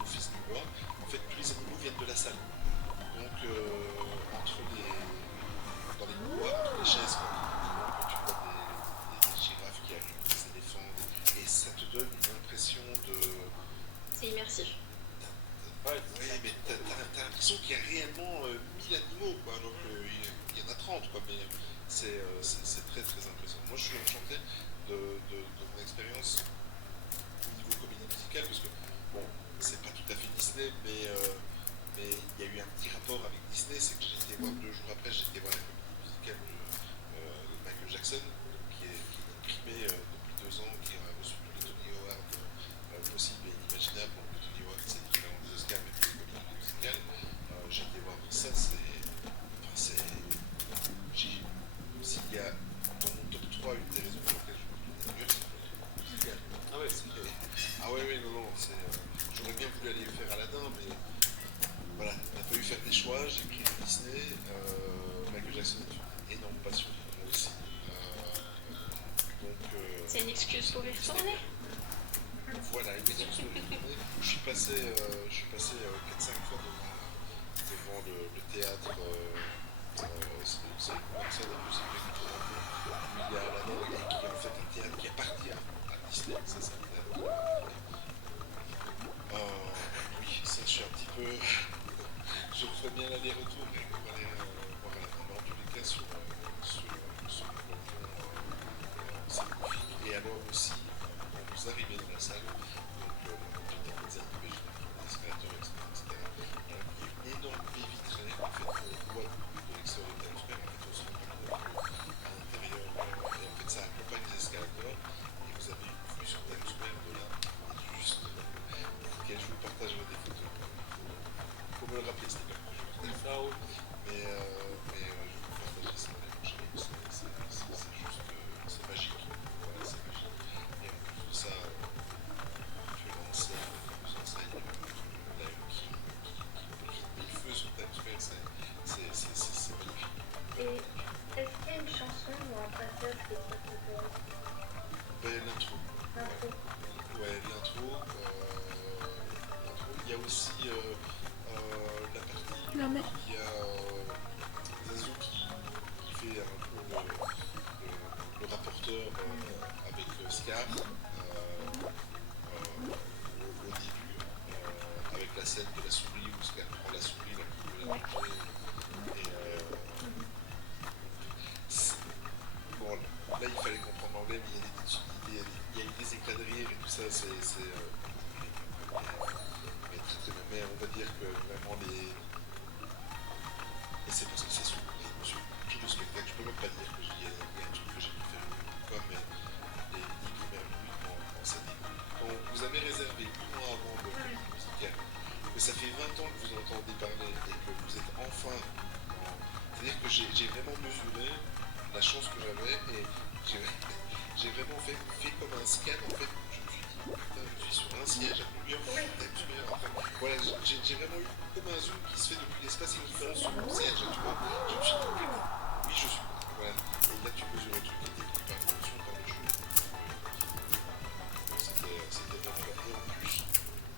le fils du roi, en fait tous les animaux viennent de la salle. Donc dans les couloirs, entre les chaises, tu vois des girafes qui arrivent, des éléphants, et ça te donne une impression de... C'est immersif. Ouais, mais t'as l'impression qu'il y a réellement 1000 animaux, quoi, alors qu'il y en a 30, quoi, mais c'est très très impressionnant. Moi je suis enchanté de mon expérience au niveau comédie musicale, parce que, bon, c'est pas tout à fait Disney, mais il y a eu un petit rapport avec Disney, c'est que j'ai été voir 2 jours après, j'ai été voir la comédie musicale de Michael Jackson, qui est primé depuis 2 ans, qui a reçu tous les Tony Awards possibles et inimaginables. Donc le Tony Award c'est l'équivalent des Oscars, mais pour les comédies musicales. J'ai été voir ça, s'il y a dans mon top 3 une des raisons pour lesquelles je me dis New York, c'est pour les comédies musicales. Ah ouais, non, j'aurais bien voulu aller faire Aladdin, mais voilà, il a fallu faire des choix, j'ai pris Disney, Michael Jackson est une énorme passion pour moi aussi. C'est une excuse pour y retourner. Voilà, une excuse pour y retourner. Je suis passé 4-5 fois devant le théâtre, c'est comme ça la musique où il y a Aladdin, qui est en fait un théâtre qui appartient à Disney, ça c'est un théâtre. Oui, ça je suis un petit peu... Je ferais bien l'aller-retour pour aller voir Aladdin, mais en tous les cas sur le c'est magnifique. Et alors aussi, quand vous arrivez dans la salle, donc j'étais en des animés, des créateurs, etc. Il y a une énorme baie vitrée, en fait, on voit de l'extérieur de Times Square, en fait, on se rend pas compte à l'intérieur, et en fait, ça accompagne les escalators, et vous avez une vue sur Times Square de là, juste, je vous partagerai des photos. Faut me le rappeler, c'était bien que je vous dis ça, mais je vous partagerai ça l'année prochaine, c'est juste, c'est magique, voilà, c'est magique, et en plus de ça, tu l'enseignes, Lion King qui met le feu sur Times Square, c'est magnifique. Et est-ce qu'il y a une chanson ou un passage que ça te fait? L'intro. Ouais, l'intro. Il y a aussi la partie où il y a Zazu qui fait un peu le rapporteur avec Scar au début, avec la scène de la souris où Scar prend la souris là, pour la manger. Bon, là il fallait comprendre l'anglais, mais il y a des éclats de rire et tout ça, c'est mais très très bien. Mais on va dire que vraiment et c'est parce que c'est sur tout le spectacle, je peux même pas dire qu'il y a un truc que j'ai préféré, comme les 10 premières minutes quand ça débute. Quand vous avez réservé 8 mois avant le comédie musicale, que ça fait 20 ans que vous entendez parler et que vous êtes enfin c'est-à-dire que j'ai vraiment mesuré la chance que j'avais et j'ai vraiment fait comme un scan en fait. Je me suis dit, putain, je suis sur un siège à New York, voilà, j'ai vraiment eu comme un zoom qui se fait depuis l'espace et qui fonce sur mon siège, tu vois. Je me suis dit, putain, oui, je suis. Voilà. Et là, tu mesures le truc qui était pris par l'émotion, par le jeu. C'était vraiment là. Et en plus,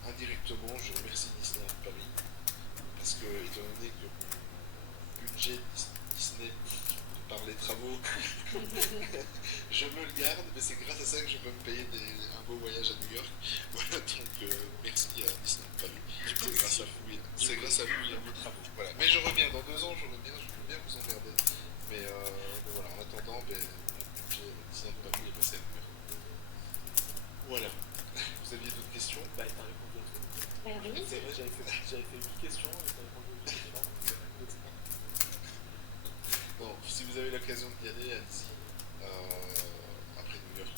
indirectement, je remercie Disneyland Paris parce que, étant donné que mon budget Disney par les travaux, je me le garde, mais c'est grâce à ça que je peux me payer un beau voyage à New York. Voilà, donc merci à Disney. grâce à vous et à vos travaux. Voilà. Mais je reviens dans 2 ans, je reviens, je veux bien vous emmerder. Mais voilà, en attendant, j'ai 10 ans de Paris et passé à New York. Voilà. Vous aviez d'autres questions? Bah, t'as répondu à tout. Oui. C'est vrai, j'avais fait 8 questions et t'as répondu aux 8 questions. Bon, si vous avez l'occasion d'y aller, allez-y. Après New York,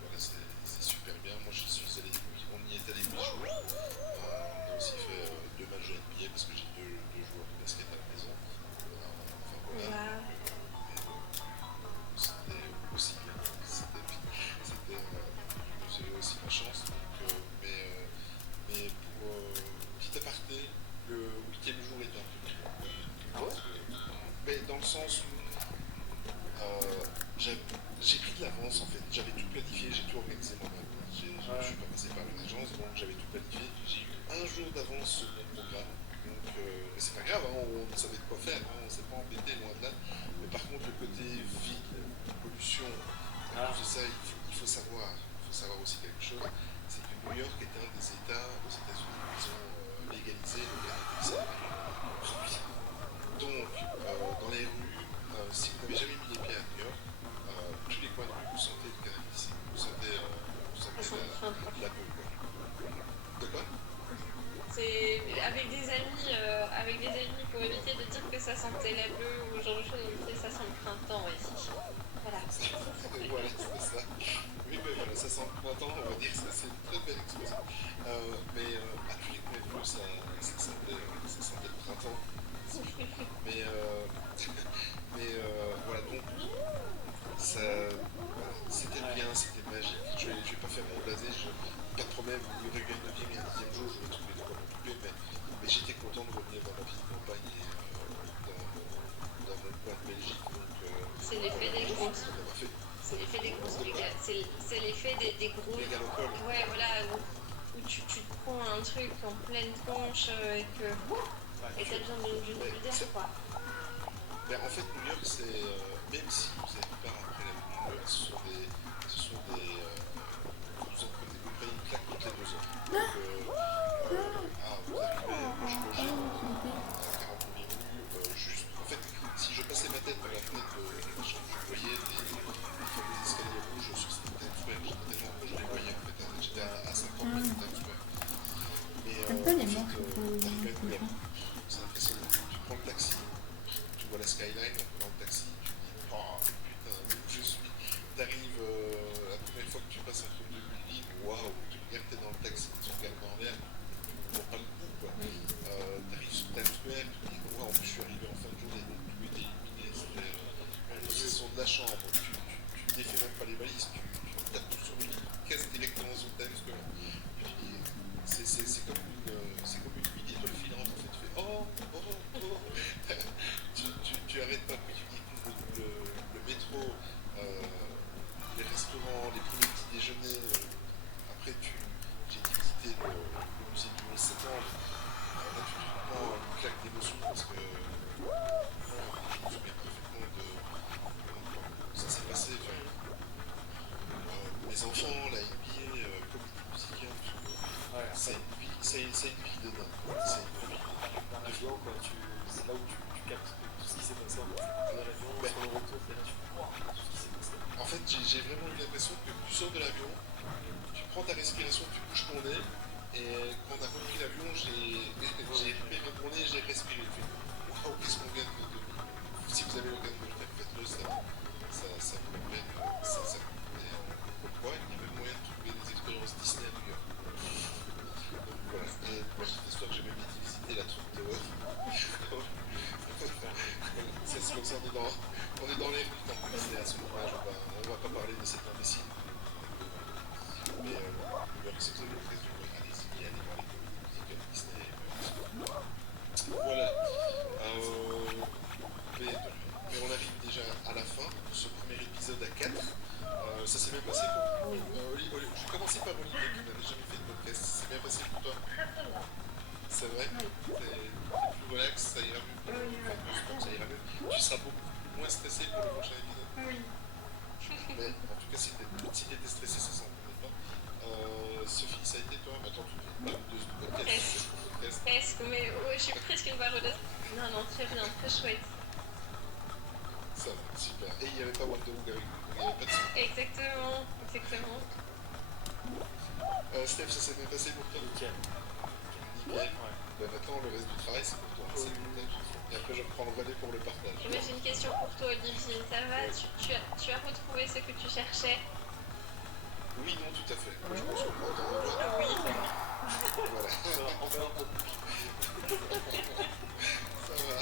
voilà, c'est super bien. Moi, j'y suis allé, on y est allé 8 jours. On a aussi fait 2 matchs de NBA parce que j'ai deux joueurs de basket à la maison. Enfin voilà. C'était aussi bien. J'ai aussi ma chance. Donc, mais pour petit aparté, le 8e jour était un peu plus long. Ah ouais? Mais dans le sens où j'ai pris de l'avance en fait, j'avais tout planifié, j'ai tout organisé moi-même. Je suis pas passé par une agence, donc j'avais tout planifié. J'ai eu un jour d'avance sur mon programme, donc mais c'est pas grave, hein, on savait de quoi faire, hein, on s'est pas embêté loin de là. Mais par contre le côté ville, pollution, en plus de ça, il faut savoir aussi quelque chose, c'est que New York est un des États aux États-Unis qui ont légalisé le cannabis. Donc, dans les rues, si vous n'avez jamais mis les pieds à New York, tous les coins de rue, vous sentez le cannabis. Vous sentez la beuh, quoi. De quoi? C'est avec des amis pour éviter de dire que ça sentait la beuh ou ce genre de choses, on disait ça sent le printemps ici. Voilà. Voilà, c'est ça. Oui, mais voilà, ça sent le printemps, on va dire, ça c'est une très belle expression. Mais à tous les coins de rue, ça sentait le printemps. Mais voilà, donc c'était bien, c'était magique. Je vais pas faire mon blasé, pas de problème, il y aurait eu un 9e et un 10e jour, j'aurais trouvé de quoi m'occuper, mais j'étais content de revenir dans ma vie de campagne et dans mon coin de Belgique. Donc, c'est l'effet des grosses. Ça m'a fait. C'est l'effet des grosses c'est l'effet des gros. Mégalopoles. Ouais, voilà, où tu te prends un truc en pleine tronche et que. Et t'as besoin d'une bulle d'air, quoi. Ben, en fait, New York, c'est. Même si vous n'avez pas après la ville de New York, ce sont des. Vous prenez une claque toutes les 2 heures. Donc, vous arrivez, moi je logeais à 40 minutes, juste. En fait, si je passais ma tête par la fenêtre de la chambre, je voyais les fameux escaliers rouges sur Times Square. J'étais tellement proche, je les voyais en fait. J'étais à 50 mètres de Times Square. Mais T'aimes pas les en morts fait, c'est impressionnant. Tu prends le taxi, tu vois la skyline, dans le taxi, tu te dis, oh putain, où je suis. T'arrives la première fois que tu passes un truc de building, waouh, tu regardes, t'es dans le taxi, tu regardes dans l'air, tu ne pas le coup, quoi. T'arrives sur Times Square, tu te dis, waouh, je suis arrivé en fin de journée, donc tout était illuminé, c'était la possession de la chambre, tu défais même pas les valises, tu tapes tout sur le lit, tu casses directement sur Times Square. C'est comme une mini étoile filante en fait. Tu fais oh. tu arrêtes pas, puis tu découvres le métro, les restaurants, les premiers petits déjeuners. Après, j'ai été visiter le musée du 11 septembre. Là, tu te prends une claque d'émotion parce que je me souviens parfaitement de comment ça s'est passé. Les enfants, la NBA, comédie musicale, c'est une vie de dingue. C'est une vie. Dans l'avion, quoi, c'est là où tu captes tout ce qui s'est passé en fait. Dans l'avion, sur le retour, c'est là tu vois tout ce qui s'est passé. En fait, j'ai vraiment eu l'impression que tu sors de l'avion, tu prends ta respiration, tu bouges ton nez, et quand on a repris l'avion, j'ai repris mon nez, j'ai respiré. J'ai fait waouh, qu'est-ce qu'on vient de vivre. Si vous avez l'occasion de le faire, faites-le, ça vaut la peine. Ouais, il y avait moyen de trouver des expériences Disney à New York. Donc voilà, et pour cette histoire, j'ai même été visiter la Trump Tower. C'est comme ça, on est dans les rues, tant que c'est à ce moment-là, on va pas parler de cet imbécile. Mais New York, si vous avez l'occasion, allez-y, allez voir les comédies musicales Disney. Voilà. Mais on arrive déjà à la fin de ce premier épisode à 4. Ça s'est bien passé pour Oli. Je vais commencer par Olivier qui n'avait jamais fait de podcast. Ça s'est bien passé pour toi? C'est vrai? T'es plus relax, ça ira mieux. Ça ira mieux. Tu seras beaucoup moins stressé pour le prochain épisode. Mais en tout cas, si t'étais stressé, ça s'en connaît pas. Sophie, ça a été toi? Attends, tu fais pas de podcast. Est-ce Mais ouais, je suis presque une baroudeuse. Non, non, très bien, très chouette. Ça va, super. Et il n'y avait pas Wonder Woman avec nous, il n'y avait pas de son. Exactement, exactement. Steph, ça s'est bien passé pour toi? Nickel. Nickel. Ben, maintenant, le reste du travail, c'est pour toi. C'est le montage. Et après, je reprends le relais pour le partage. Moi, j'ai une question pour toi, Olivier. Ça va? Tu as retrouvé ce que tu cherchais? Oui, non, tout à fait. Moi, je pense qu'on peut entendre le Oui. Voilà. On va un peu plus. Ça va.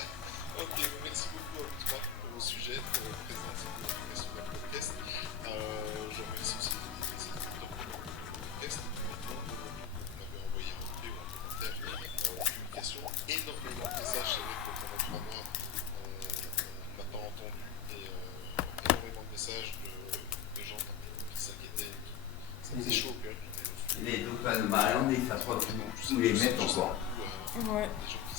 Ok, bon, merci beaucoup à vous trois pour vos sujets, pour votre présence et pour l'implication dans le podcast. Je remercie aussi les éditeurs pour le podcast. Vous m'avez envoyé un mail ou un commentaire, une publication, énormément de messages. C'est vrai que pendant 3 mois, on ne m'a pas entendu. Et énormément de messages de gens qui s'inquiétaient. Ça faisait chaud au cœur. Les dauphins de Marianne, ils savent pas où les mettre encore. Ouais.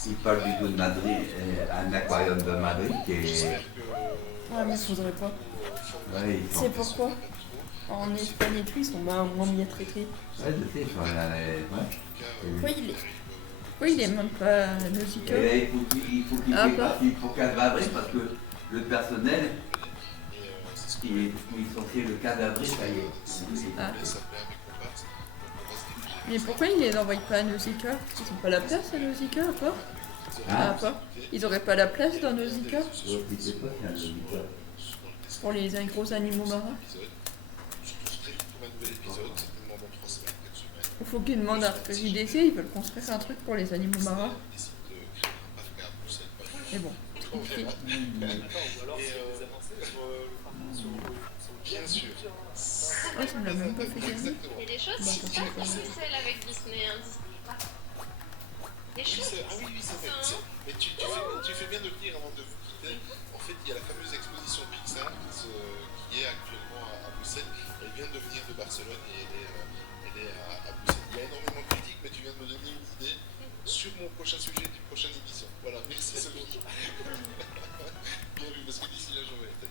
Ils parlent du zoo de Madrid, un aquarium de Madrid qui est. Ouais, mais faudrait pas. Ouais, ils sont. C'est pourquoi en Espagne et tout, ils sont moins bien traités. Ouais, je sais, ils sont là. Ouais. Pourquoi il est même pas Nausicaa? Et là, il faut qu'il Ah, fait pas. partie pour cadavrer parce que le personnel, il est licencié le cadavrer, ça y est. Ah. Mais pourquoi ils les envoient pas à Nausicaa? Ils ont pas la place à Nausicaa, à part? Ah, pas. Ils auraient pas la place dans Nausicaa? Je sais pas s'il y a un Nausicaa. Pour les gros animaux marins? Il faut qu'ils demandent à JDC, ils veulent construire un truc pour les animaux marins. Mais bon, c'est compliqué. Attends, ou alors s'il y a des avancées sur Bien sûr. Ouais, ça me l'a même pas fait gagner. Il y a des choses super difficiles avec Disney. Hein. Des choses. Ah oui, oui, c'est vrai. Mais tu fais bien de venir avant de vous quitter. En fait, il y a la fameuse exposition Pixar qui est actuellement à Bruxelles. Elle vient de venir de Barcelone et elle est à Bruxelles. Il y a énormément de critiques, mais tu viens de me donner une idée sur mon prochain sujet d'une prochaine émission. Voilà, merci Sophie. Bien vu, parce que d'ici là, j'aurais été.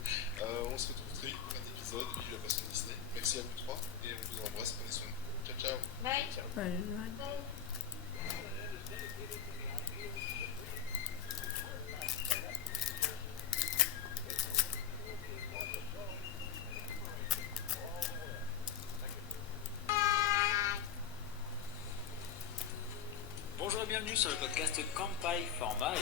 On se retrouve très vite pour un épisode de Vive la passion Disney. Merci à vous trois et on vous embrasse. Prenez soin de vous. Ciao, ciao. Bye. Ouais. Bonjour et bienvenue sur le podcast Kampai Format.